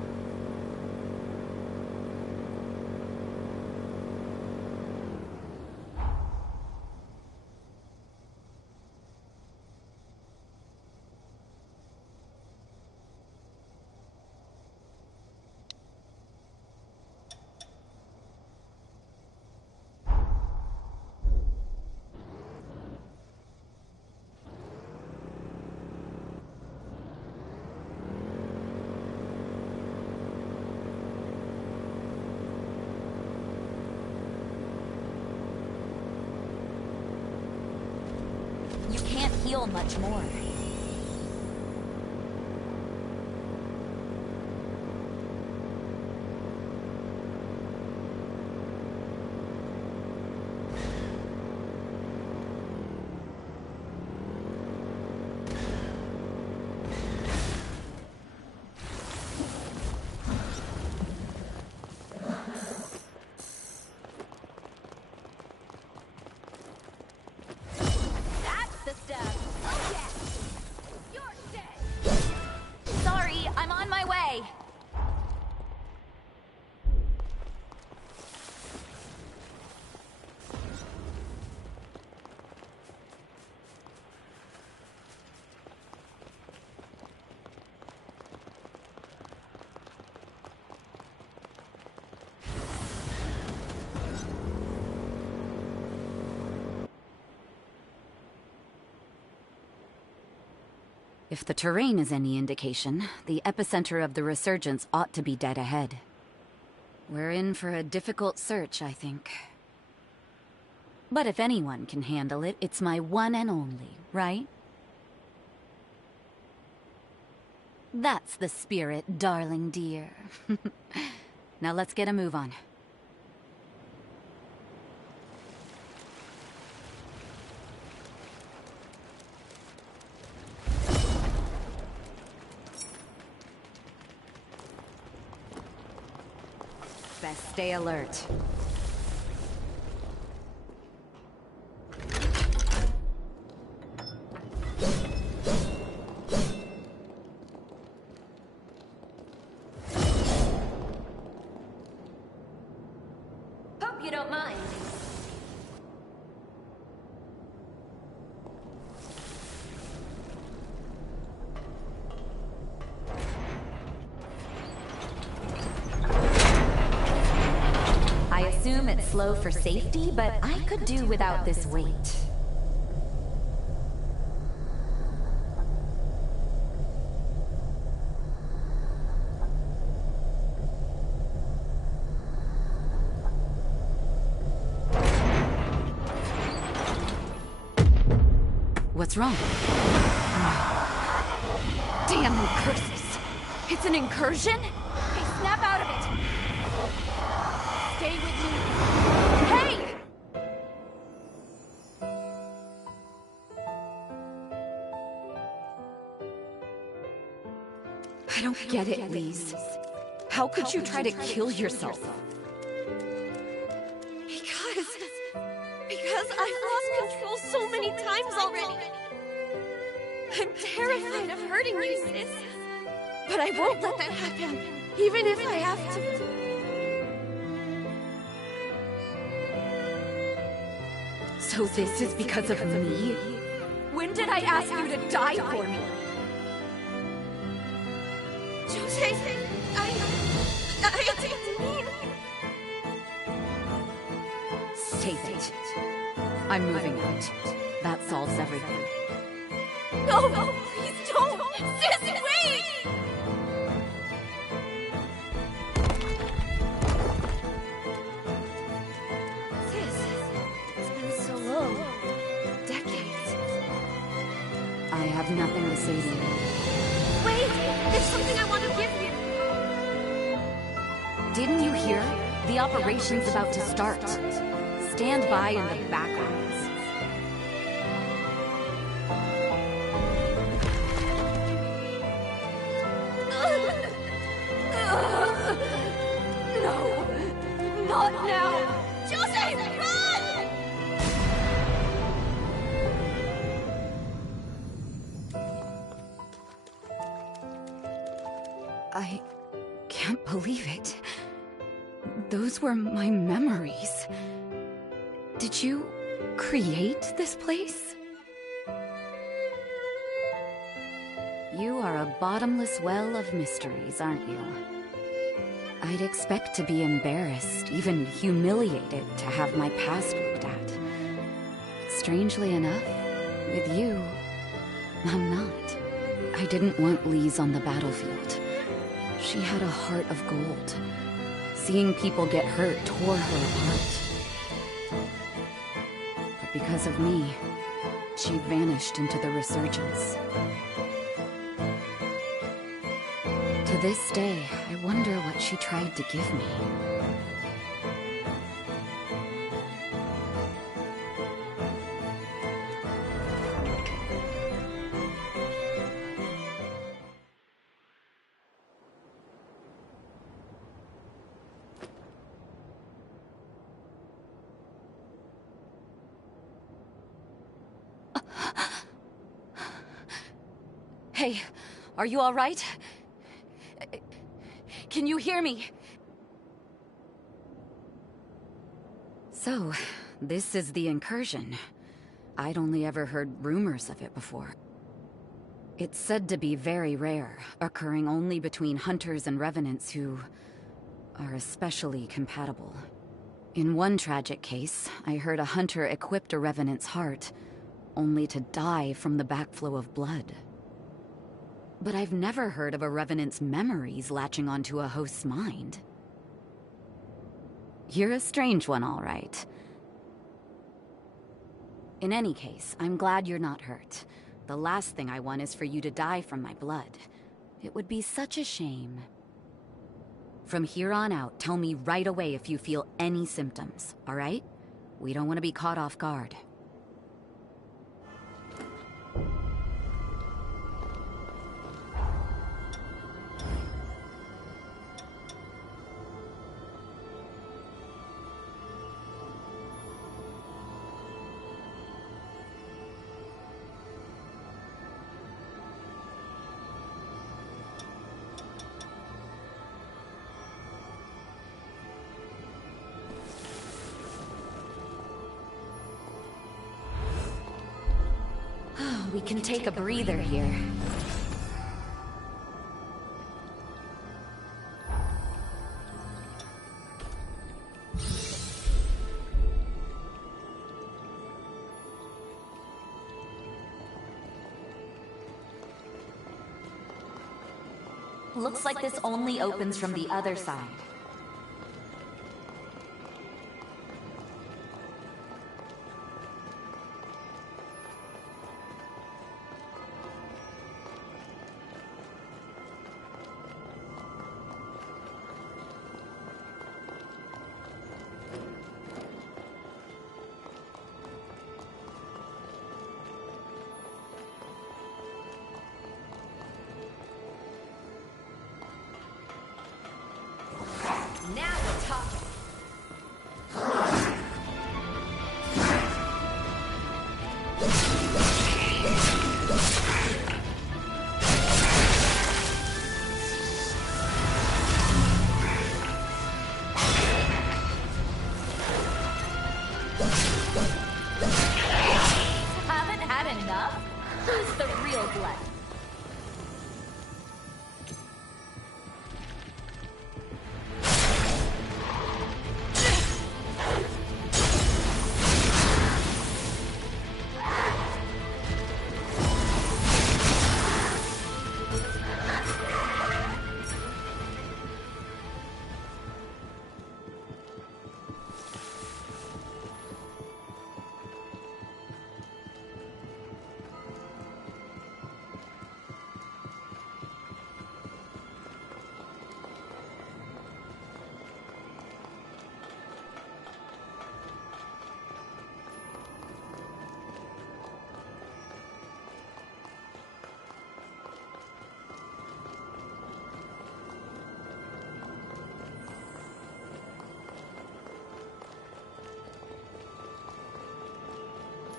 You can't heal much more. Sorry, I'm on my way. If the terrain is any indication, the epicenter of the resurgence ought to be dead ahead. We're in for a difficult search, I think. But if anyone can handle it, it's my one and only, right? That's the spirit, darling dear. Now let's get a move on. Best stay alert. Hope you don't mind. I assume it's slow for safety, but I could do without this weight. What's wrong? Damn curses! It's an incursion? Hey, snap out of it! Stay with me. Hey! I don't get it, Lise. How could you try to kill yourself? Because I've lost control so many times already. I'm terrified of hurting you, sis. But I won't let that happen, even if I have to. So this is because of me? When did I ask you to die for me? Jose, I didn't mean... Take it. I'm moving out. That solves everything. No, please don't! Sis, wait! have nothing to say to you. Wait! There's something I want to give you! Didn't you hear? The operation's about to start. Stand by in the backgrounds. No! Not now! Jose, run! I can't believe it. Those were my memories. Did you create this place? You are a bottomless well of mysteries, aren't you? I'd expect to be embarrassed, even humiliated, to have my past looked at. Strangely enough, with you, I'm not. I didn't want Lise on the battlefield. She had a heart of gold. Seeing people get hurt tore her apart. But because of me, she vanished into the resurgence. To this day, I wonder what she tried to give me. Hey, are you all right? Can you hear me? So, this is the incursion. I'd only ever heard rumors of it before. It's said to be very rare, occurring only between hunters and revenants who are especially compatible. In one tragic case, I heard a hunter equipped a revenant's heart, only to die from the backflow of blood. But I've never heard of a revenant's memories latching onto a host's mind. You're a strange one, all right. In any case, I'm glad you're not hurt. The last thing I want is for you to die from my blood. It would be such a shame. From here on out, tell me right away if you feel any symptoms, all right? We don't want to be caught off guard. We can take a breather here. Looks like this only opens from the other side. Now we're talking. Haven't had enough? Who's the real blood?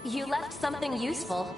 You left something useful.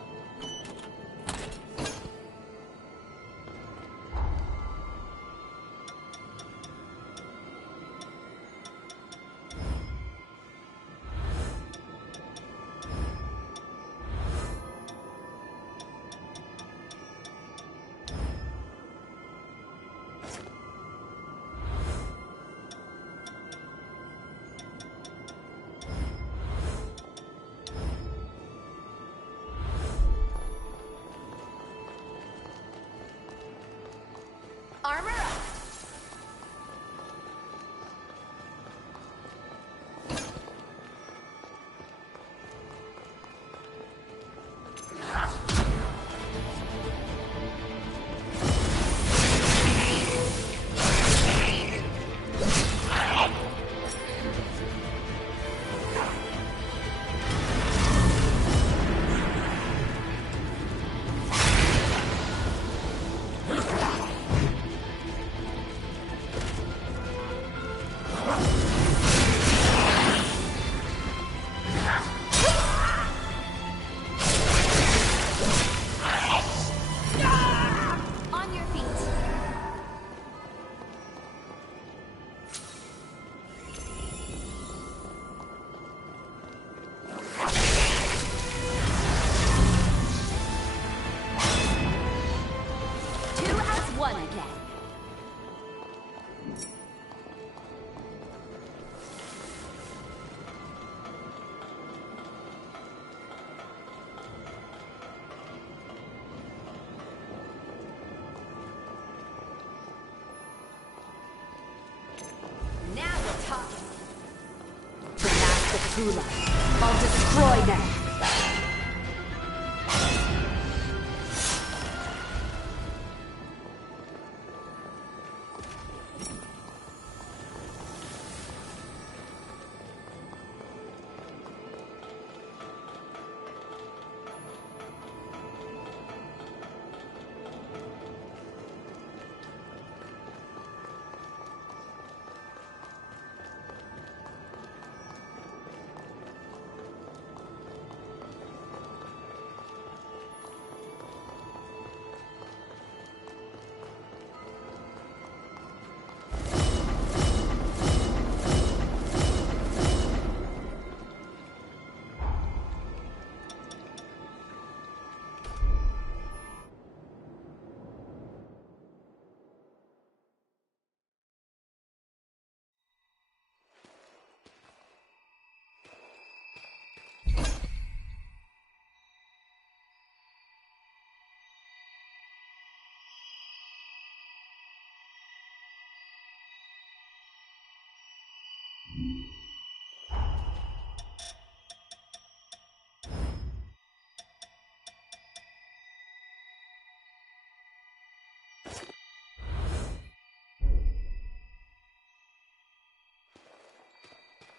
Armor up! I'll destroy them!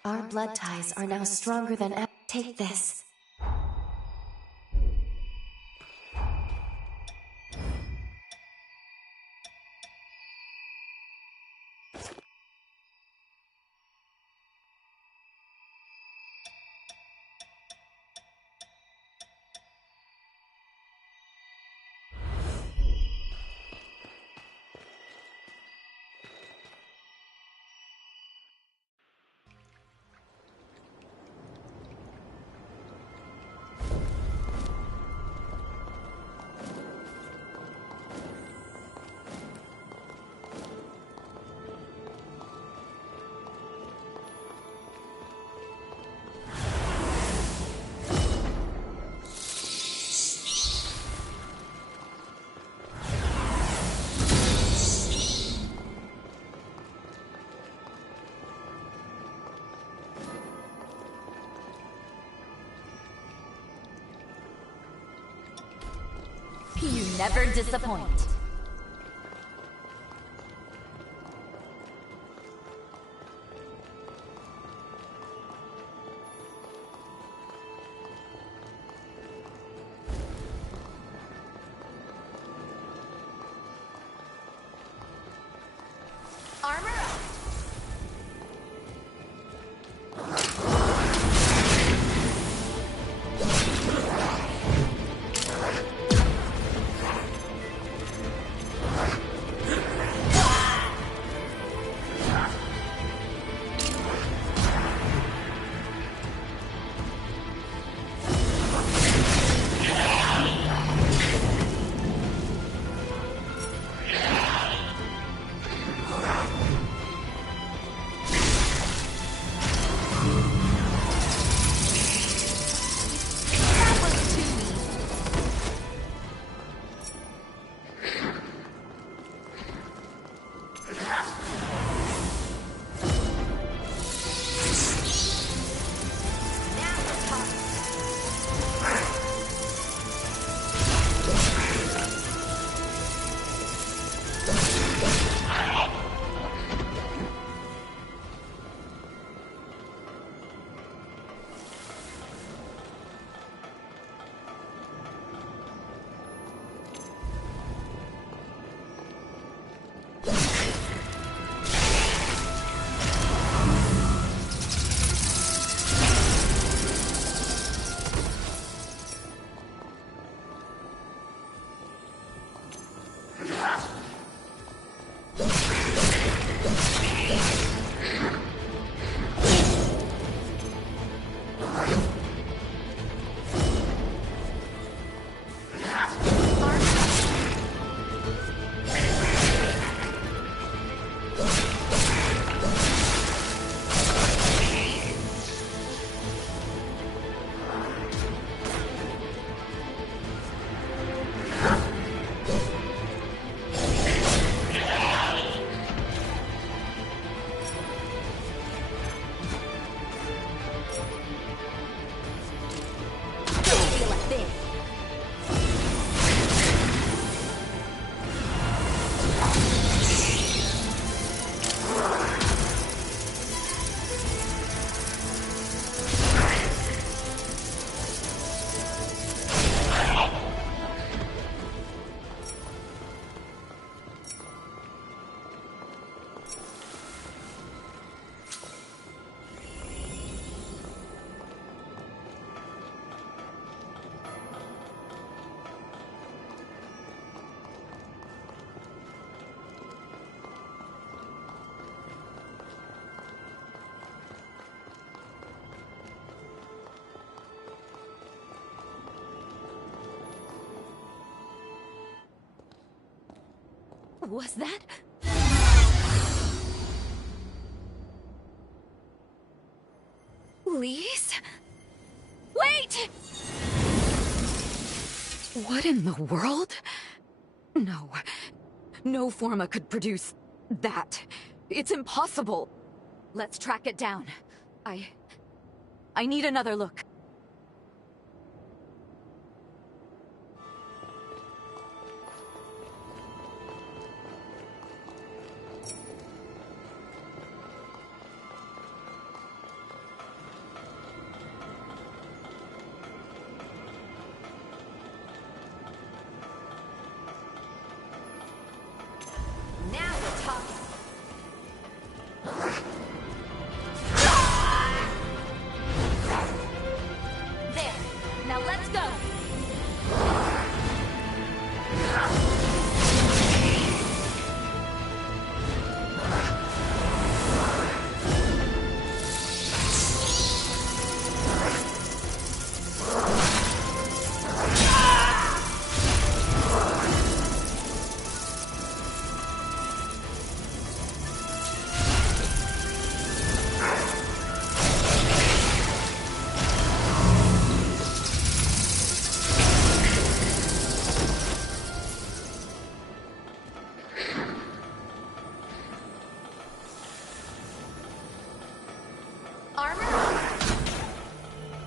Our blood ties are now stronger than ever. Take this. You never disappoint. Armor up. Was that? Lise? Wait! What in the world? No. No Forma could produce that. It's impossible. Let's track it down. I need another look. Now we're talking. There. Now let's go.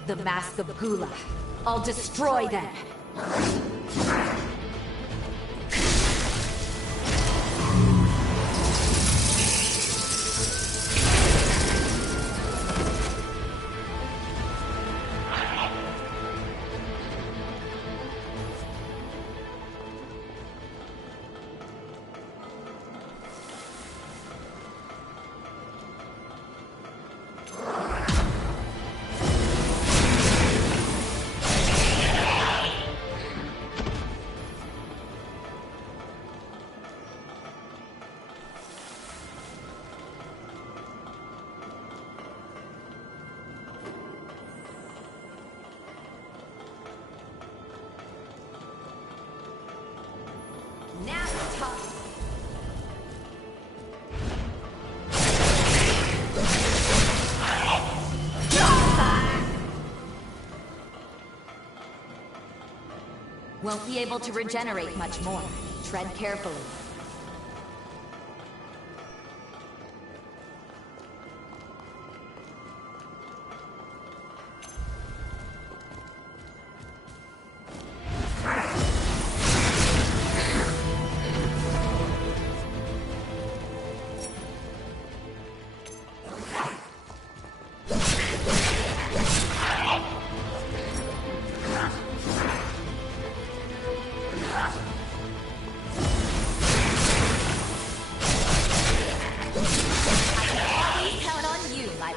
The Mask of Gula. I'll destroy them. Now we're talking. Won't be able to regenerate much more. Tread carefully.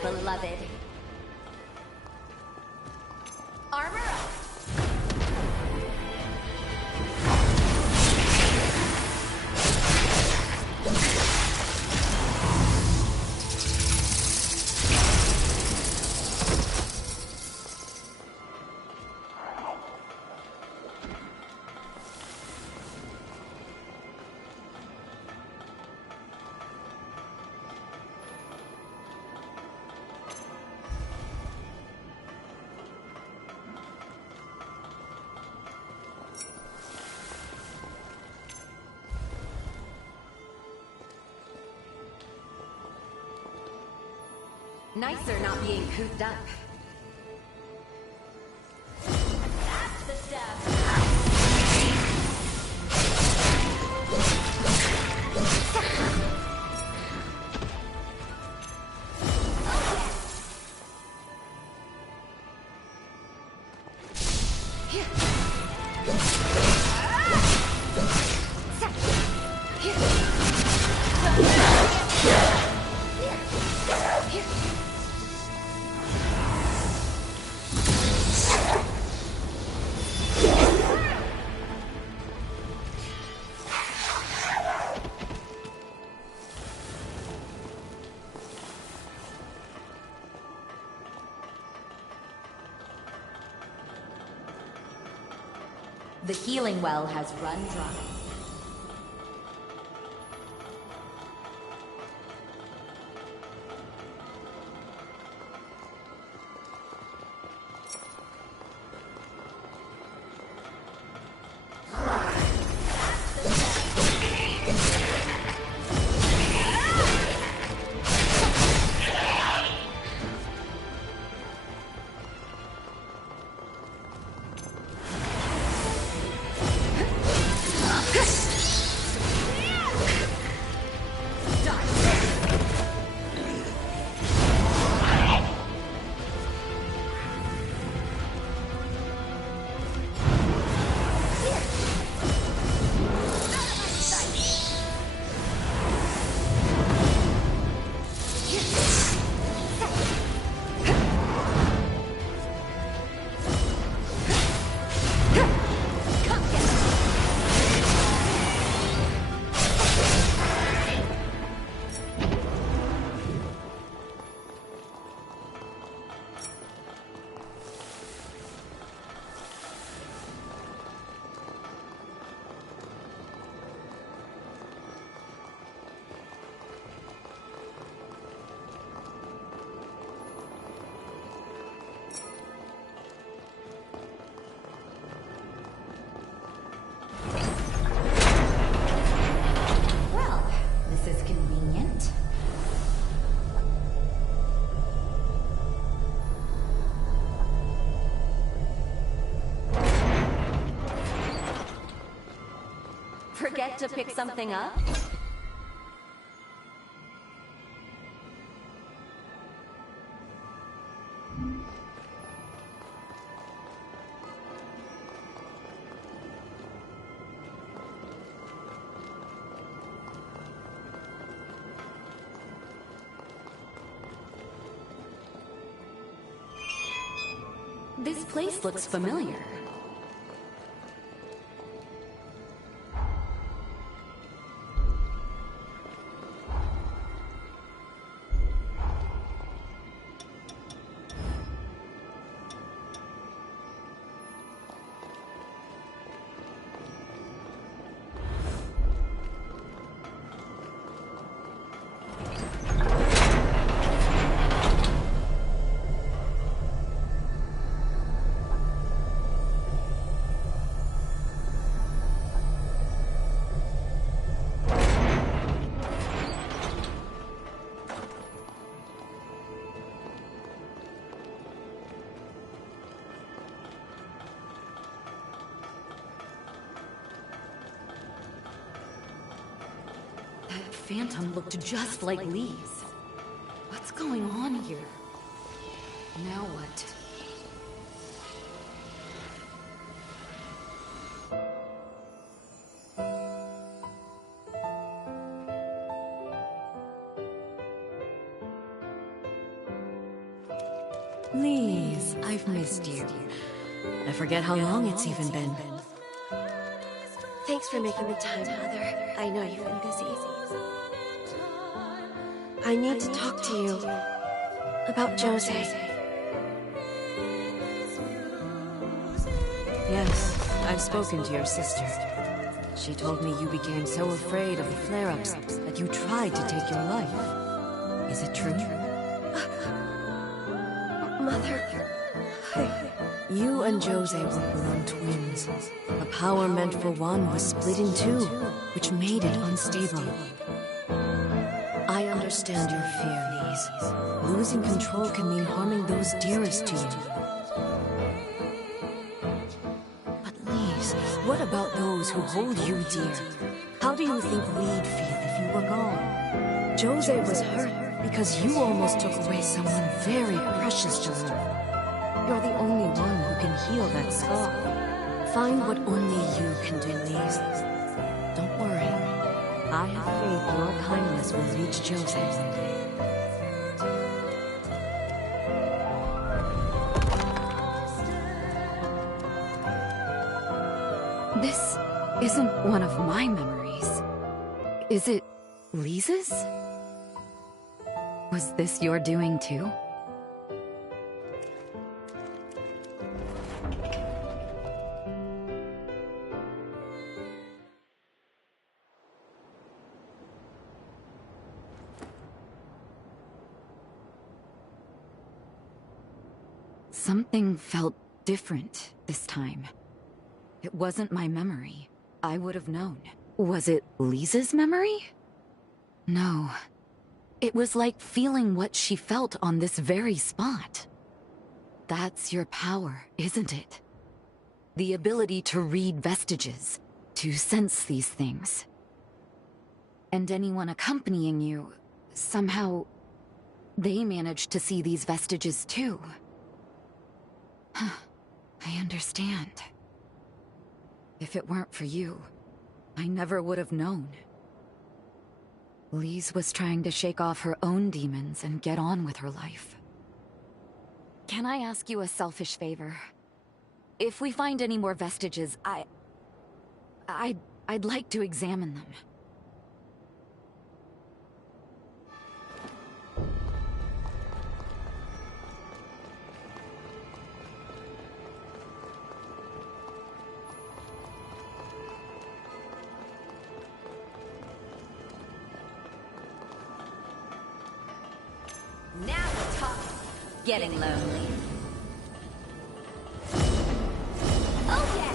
Beloved. Armor up! Nicer not being cooped up. That's the stuff. The healing well has run dry. Forget to pick something up? This place looks familiar. Phantom looked just like Lee's. What's going on here? Now what? Lise, I've missed you. I forget how long it's even been. Thanks for making the time, Mother. I know you've been busy. I need to talk to you about Jose. Yes, I've spoken to your sister. She told me you became so afraid of the flare-ups that you tried to take your life. Is it true? Mother... You and Jose were born twins. The power meant for one was split in two, which made it unstable. I understand your fear, Lise. Losing control can mean harming those dearest to you. But Lise, what about those who hold you dear? How do you think we'd feel if you were gone? Jose was hurt because you almost took away someone very precious to her. You're the only one who can heal that scar. Find what only you can do, Lise. Don't worry. I have faith your kindness will reach Jose one day. This isn't one of my memories. Is it Lisa's? Was this your doing too? Something felt different this time. It wasn't my memory. I would have known. Was it Lisa's memory? No. It was like feeling what she felt on this very spot. That's your power, isn't it? The ability to read vestiges, to sense these things. And anyone accompanying you, somehow, they managed to see these vestiges too. I understand. If it weren't for you, I never would have known. Lise was trying to shake off her own demons and get on with her life. Can I ask you a selfish favor? If we find any more vestiges, I'd like to examine them. Now we're talking. Getting lonely. Oh yeah!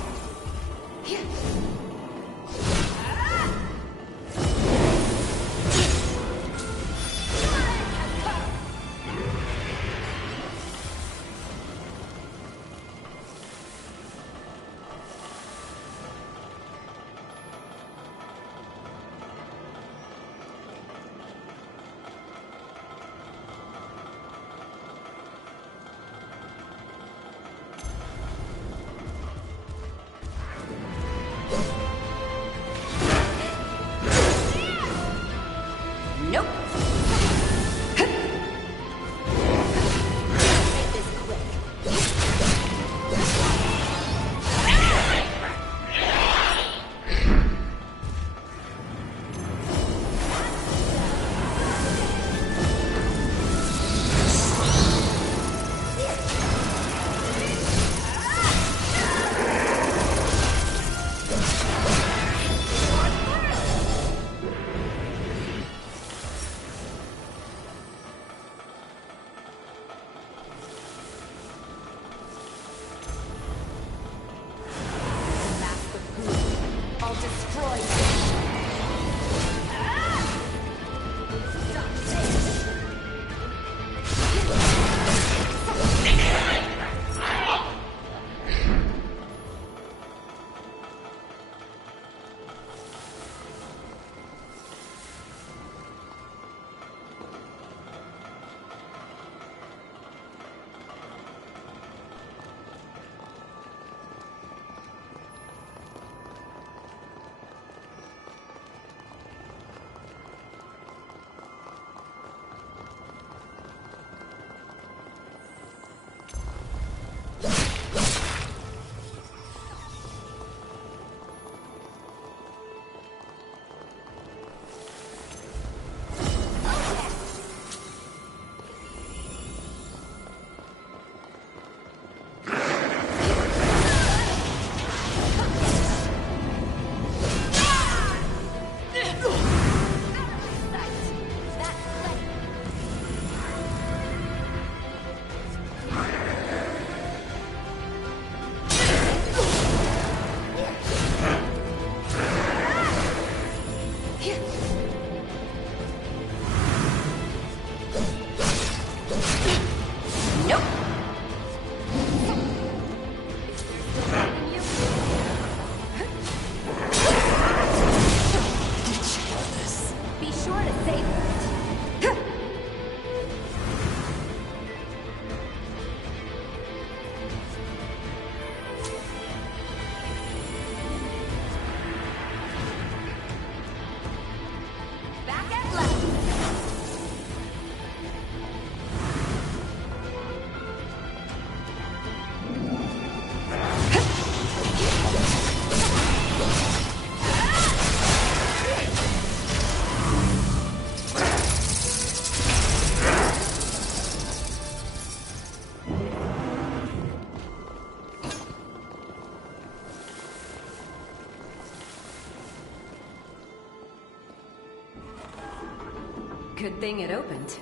Good thing it opened.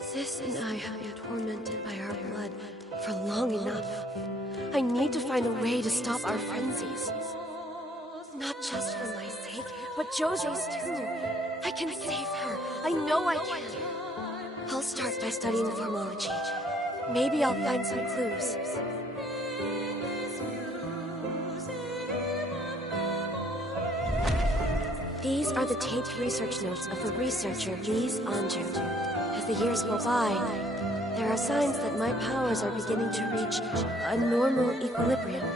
Sis and I have been tormented by our blood for long enough. I need to find a way to stop our frenzies. Not just for my sake, but Jose's too. I can save her. I know I can. I'll start by studying formology. Maybe I'll find some clues. These are the taped research notes of the researcher Lise Anjou. As the years go by, there are signs that my powers are beginning to reach a normal equilibrium.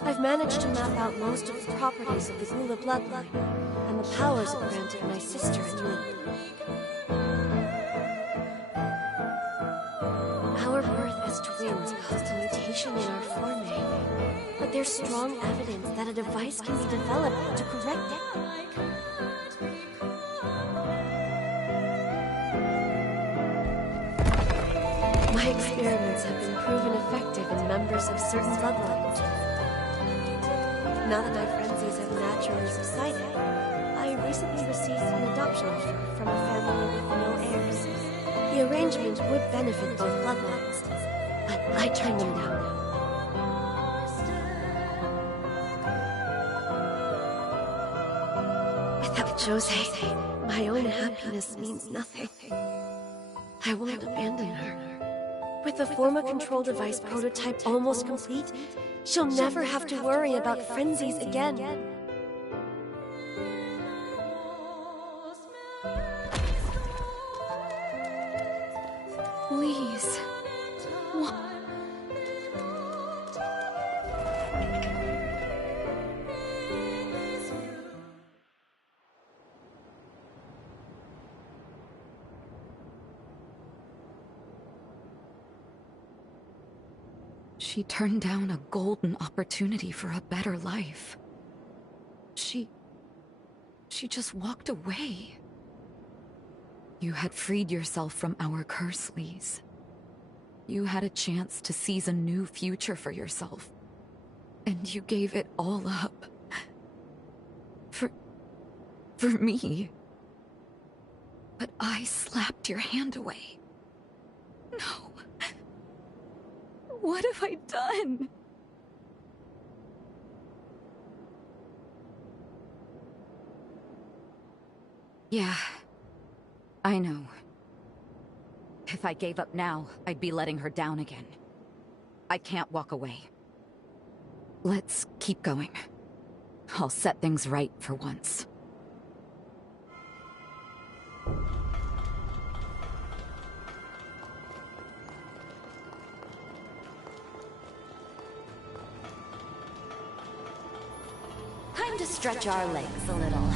I've managed to map out most of the properties of the Gula bloodline, and the powers it granted my sister and me. Our birth as twins caused a mutation in our foreign, but there's strong evidence that a device can be developed to correct it. My experiments have been proven effective in members of certain bloodlines. Now that my frenzies have naturally subsided, I recently received an adoption offer from a family with no heirs. The arrangement would benefit both bloodlines, but I turned them down. Without Jose, my own happiness means nothing. I won't abandon her. With the Forma control device prototype almost complete, she'll never have to worry about frenzies again. Please. What? She turned down a golden opportunity for a better life. She just walked away. You had freed yourself from our curse, Lise. You had a chance to seize a new future for yourself. And you gave it all up. For me. But I slapped your hand away. No. What have I done? Yeah, I know. If I gave up now, I'd be letting her down again. I can't walk away. Let's keep going. I'll set things right for once. Time to stretch our legs a little.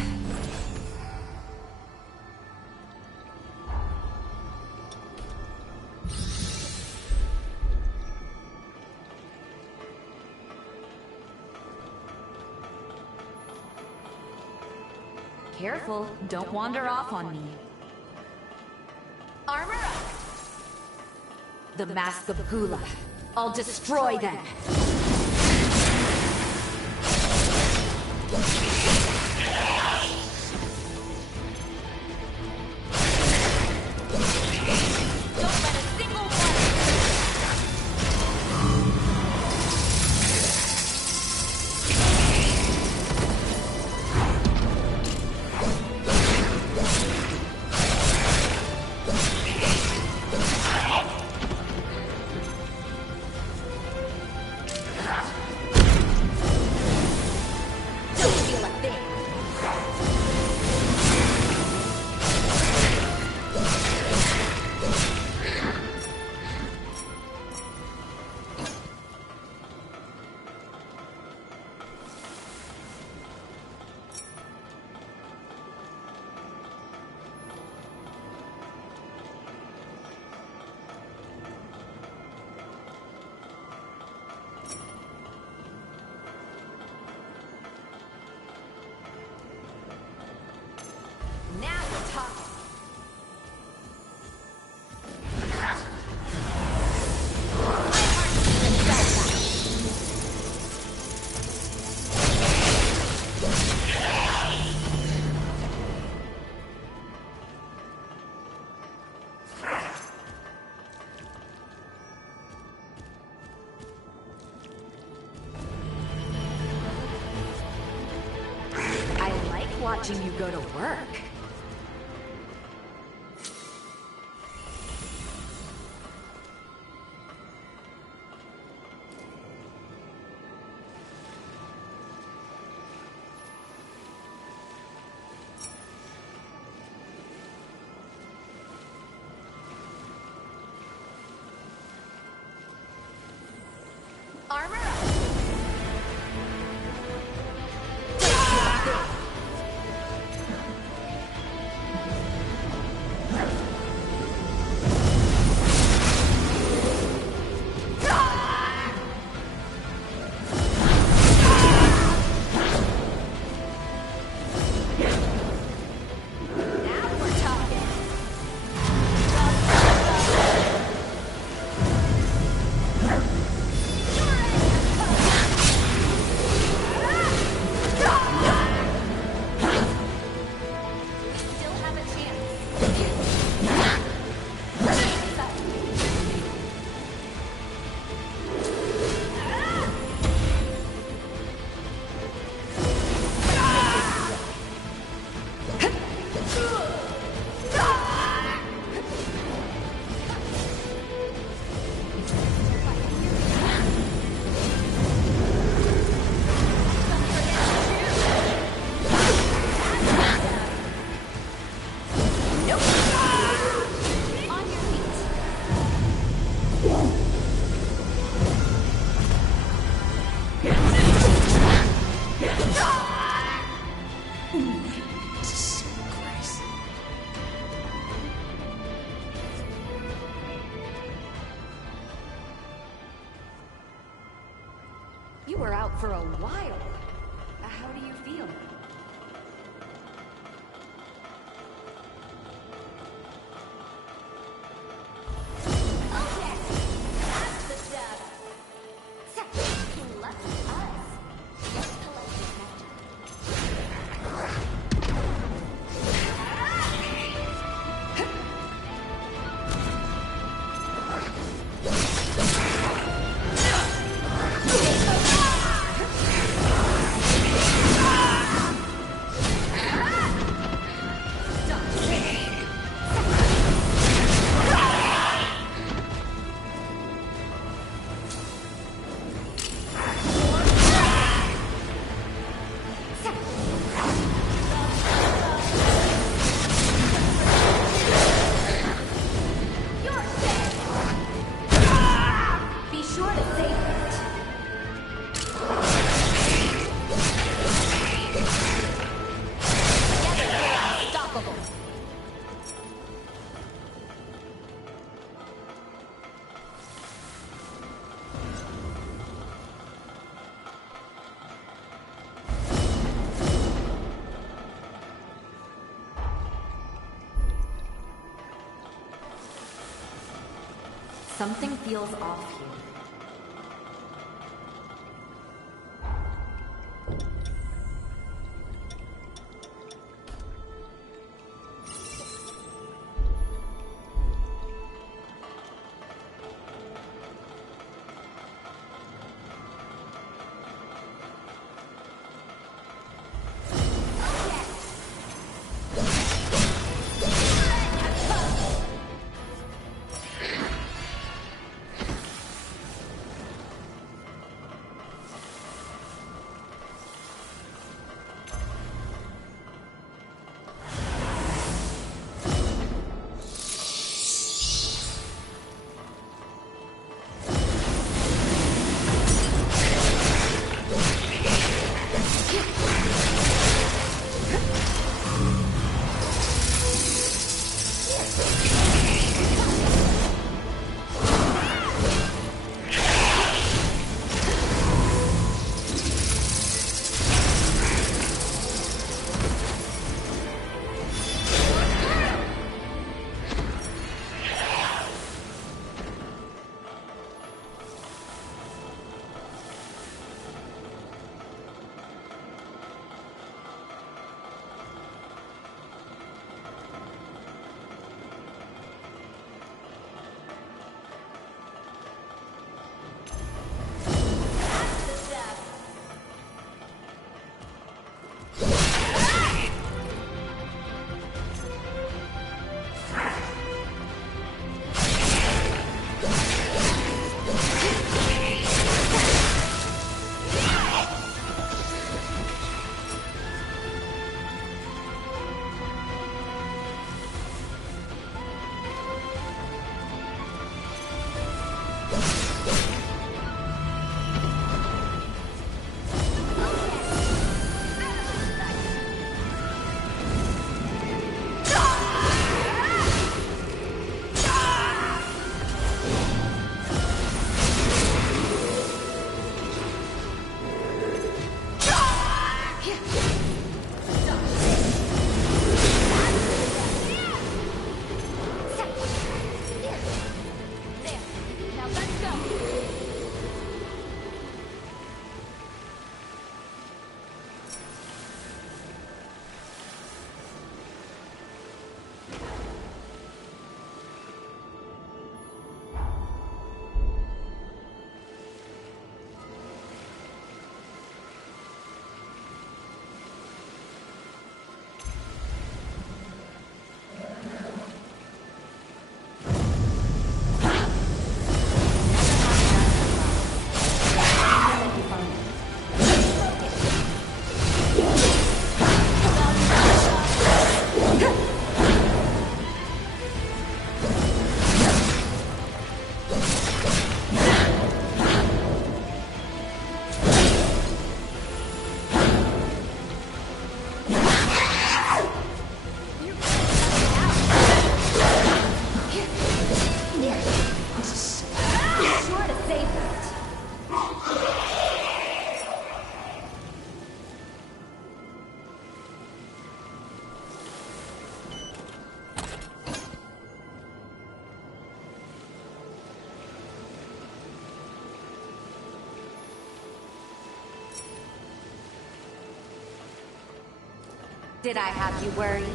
Careful, don't wander off on me. Armor up! The Mask of Gula. I'll destroy them! watching you go to work. Armor up! You were out for a while. How do you feel? Okay, that's the stuff. Lucky us. Let's collect this nectar. Something feels off here. Did I have you worried?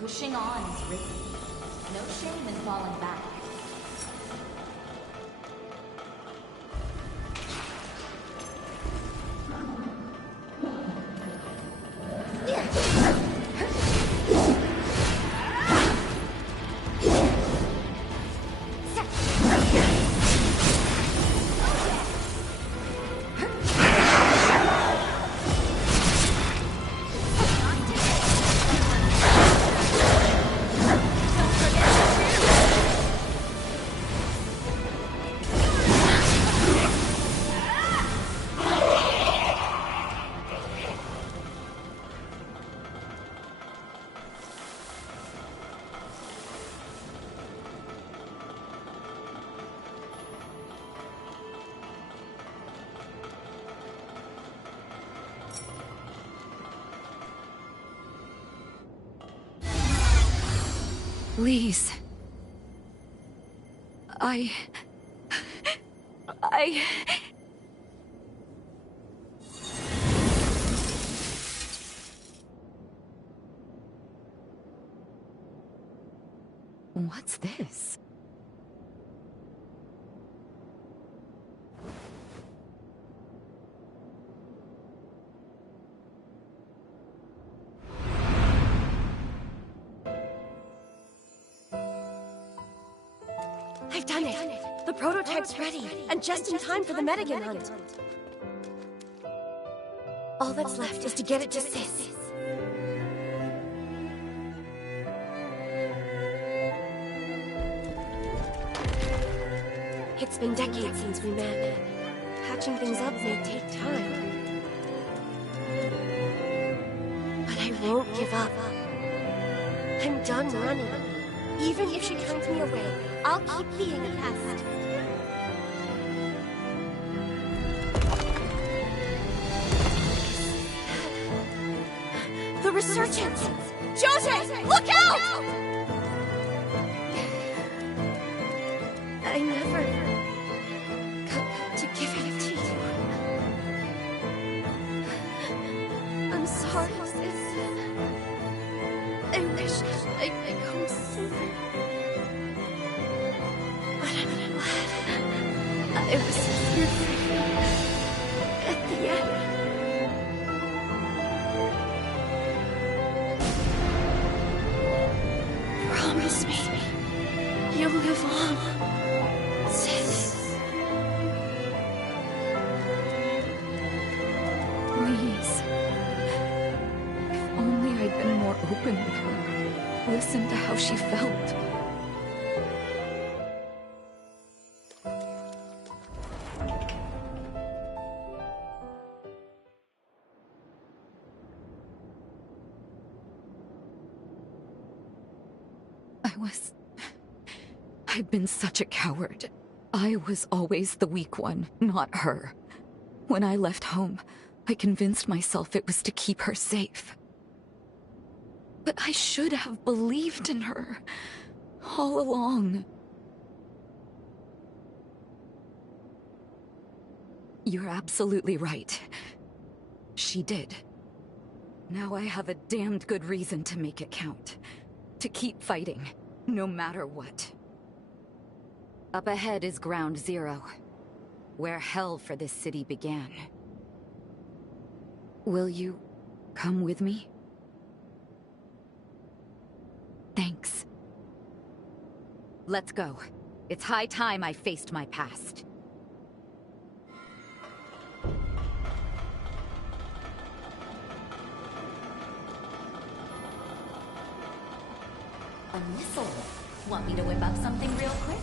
Pushing on is risky. No shame in falling back. Please. I... What's this? I've done it! The prototype's ready, and just in time for the Medigan hunt. All that's left is to get it to Sis. It's been decades since we met. Patching things up may take time. But I won't give up. I'm done running. Even if she turns me away, I'll keep being a pest. The resurgence! Jose! Look out! I never got to give it to you. I'm sorry, sis. I wish I'd come sooner. But I'm glad I was here for you at the end. Promise me you'll live on, sis. Please. If only I'd been more open with her. Listen to how she felt. I've been such a coward. I was always the weak one, not her. When I left home, I convinced myself it was to keep her safe. But I should have believed in her all along. You're absolutely right. She did. Now I have a damned good reason to make it count. To keep fighting, no matter what. Up ahead is Ground Zero, where hell for this city began. Will you come with me? Thanks. Let's go. It's high time I faced my past. A missile. Want me to whip up something real quick?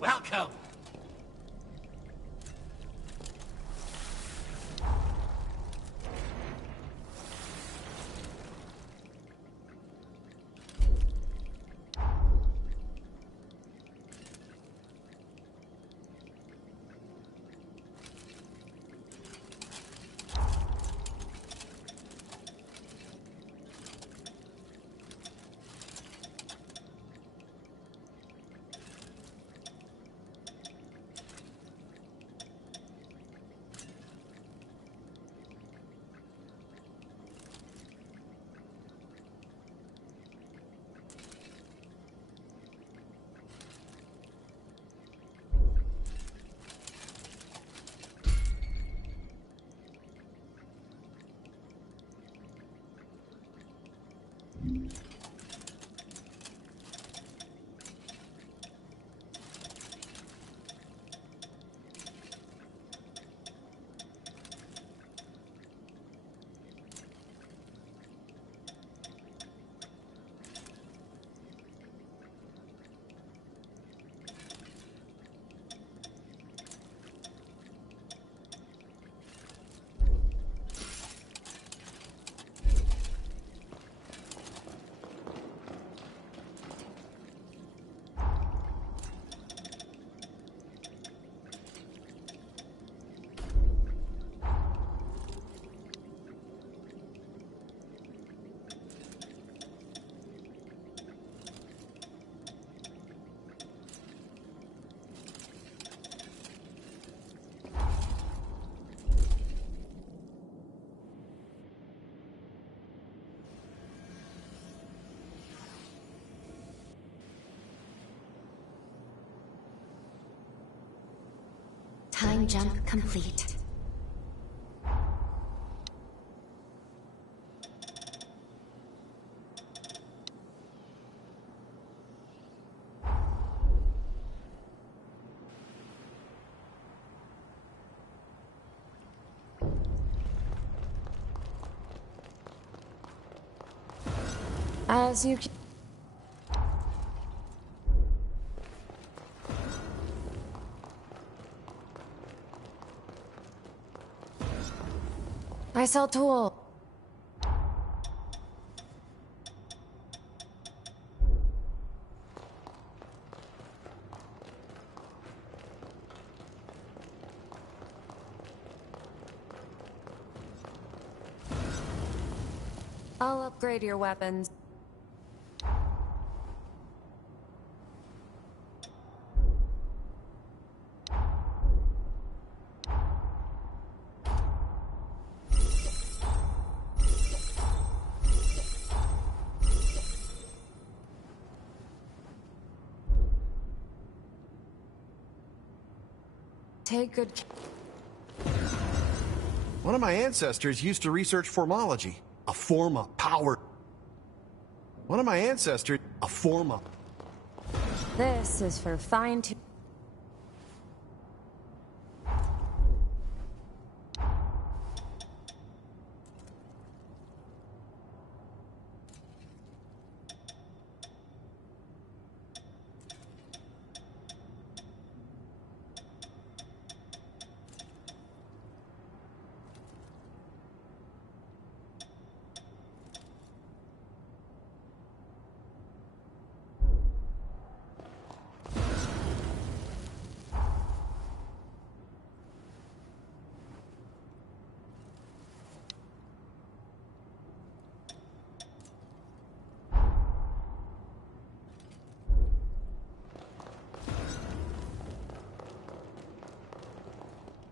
Welcome! Time jump complete. As you... I sell tool. I'll upgrade your weapons. Take good care. One of my ancestors used to research formology, a form of power. One of my ancestors, a form of... This is for fine-tuning.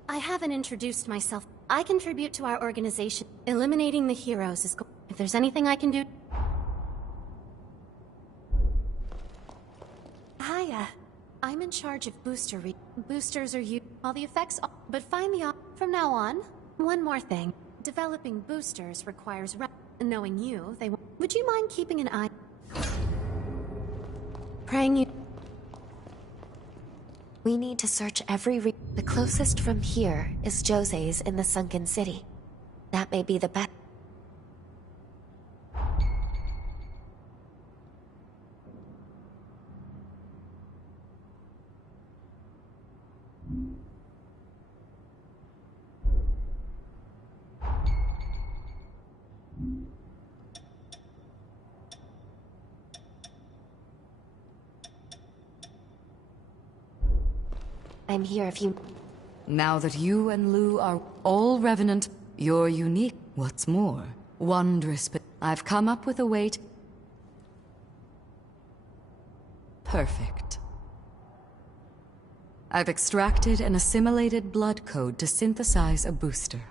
I haven't introduced myself. I contribute to our organization. Eliminating the heroes is go- If there's anything I can do... Hiya. I'm in charge of booster boosters are you... All the effects... But find the from now on. One more thing. Developing boosters requires... Knowing you, they... Would you mind keeping an eye... Praying you... We need to search every The closest from here is Jose's in the Sunken City. That may be the best. I'm here if you... Now that you and Lou are all Revenant, you're unique. What's more, wondrous, but I've come up with a way to... Perfect. I've extracted and assimilated blood code to synthesize a booster.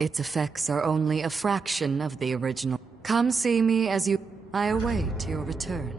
Its effects are only a fraction of the original. Come see me as you... I await your return.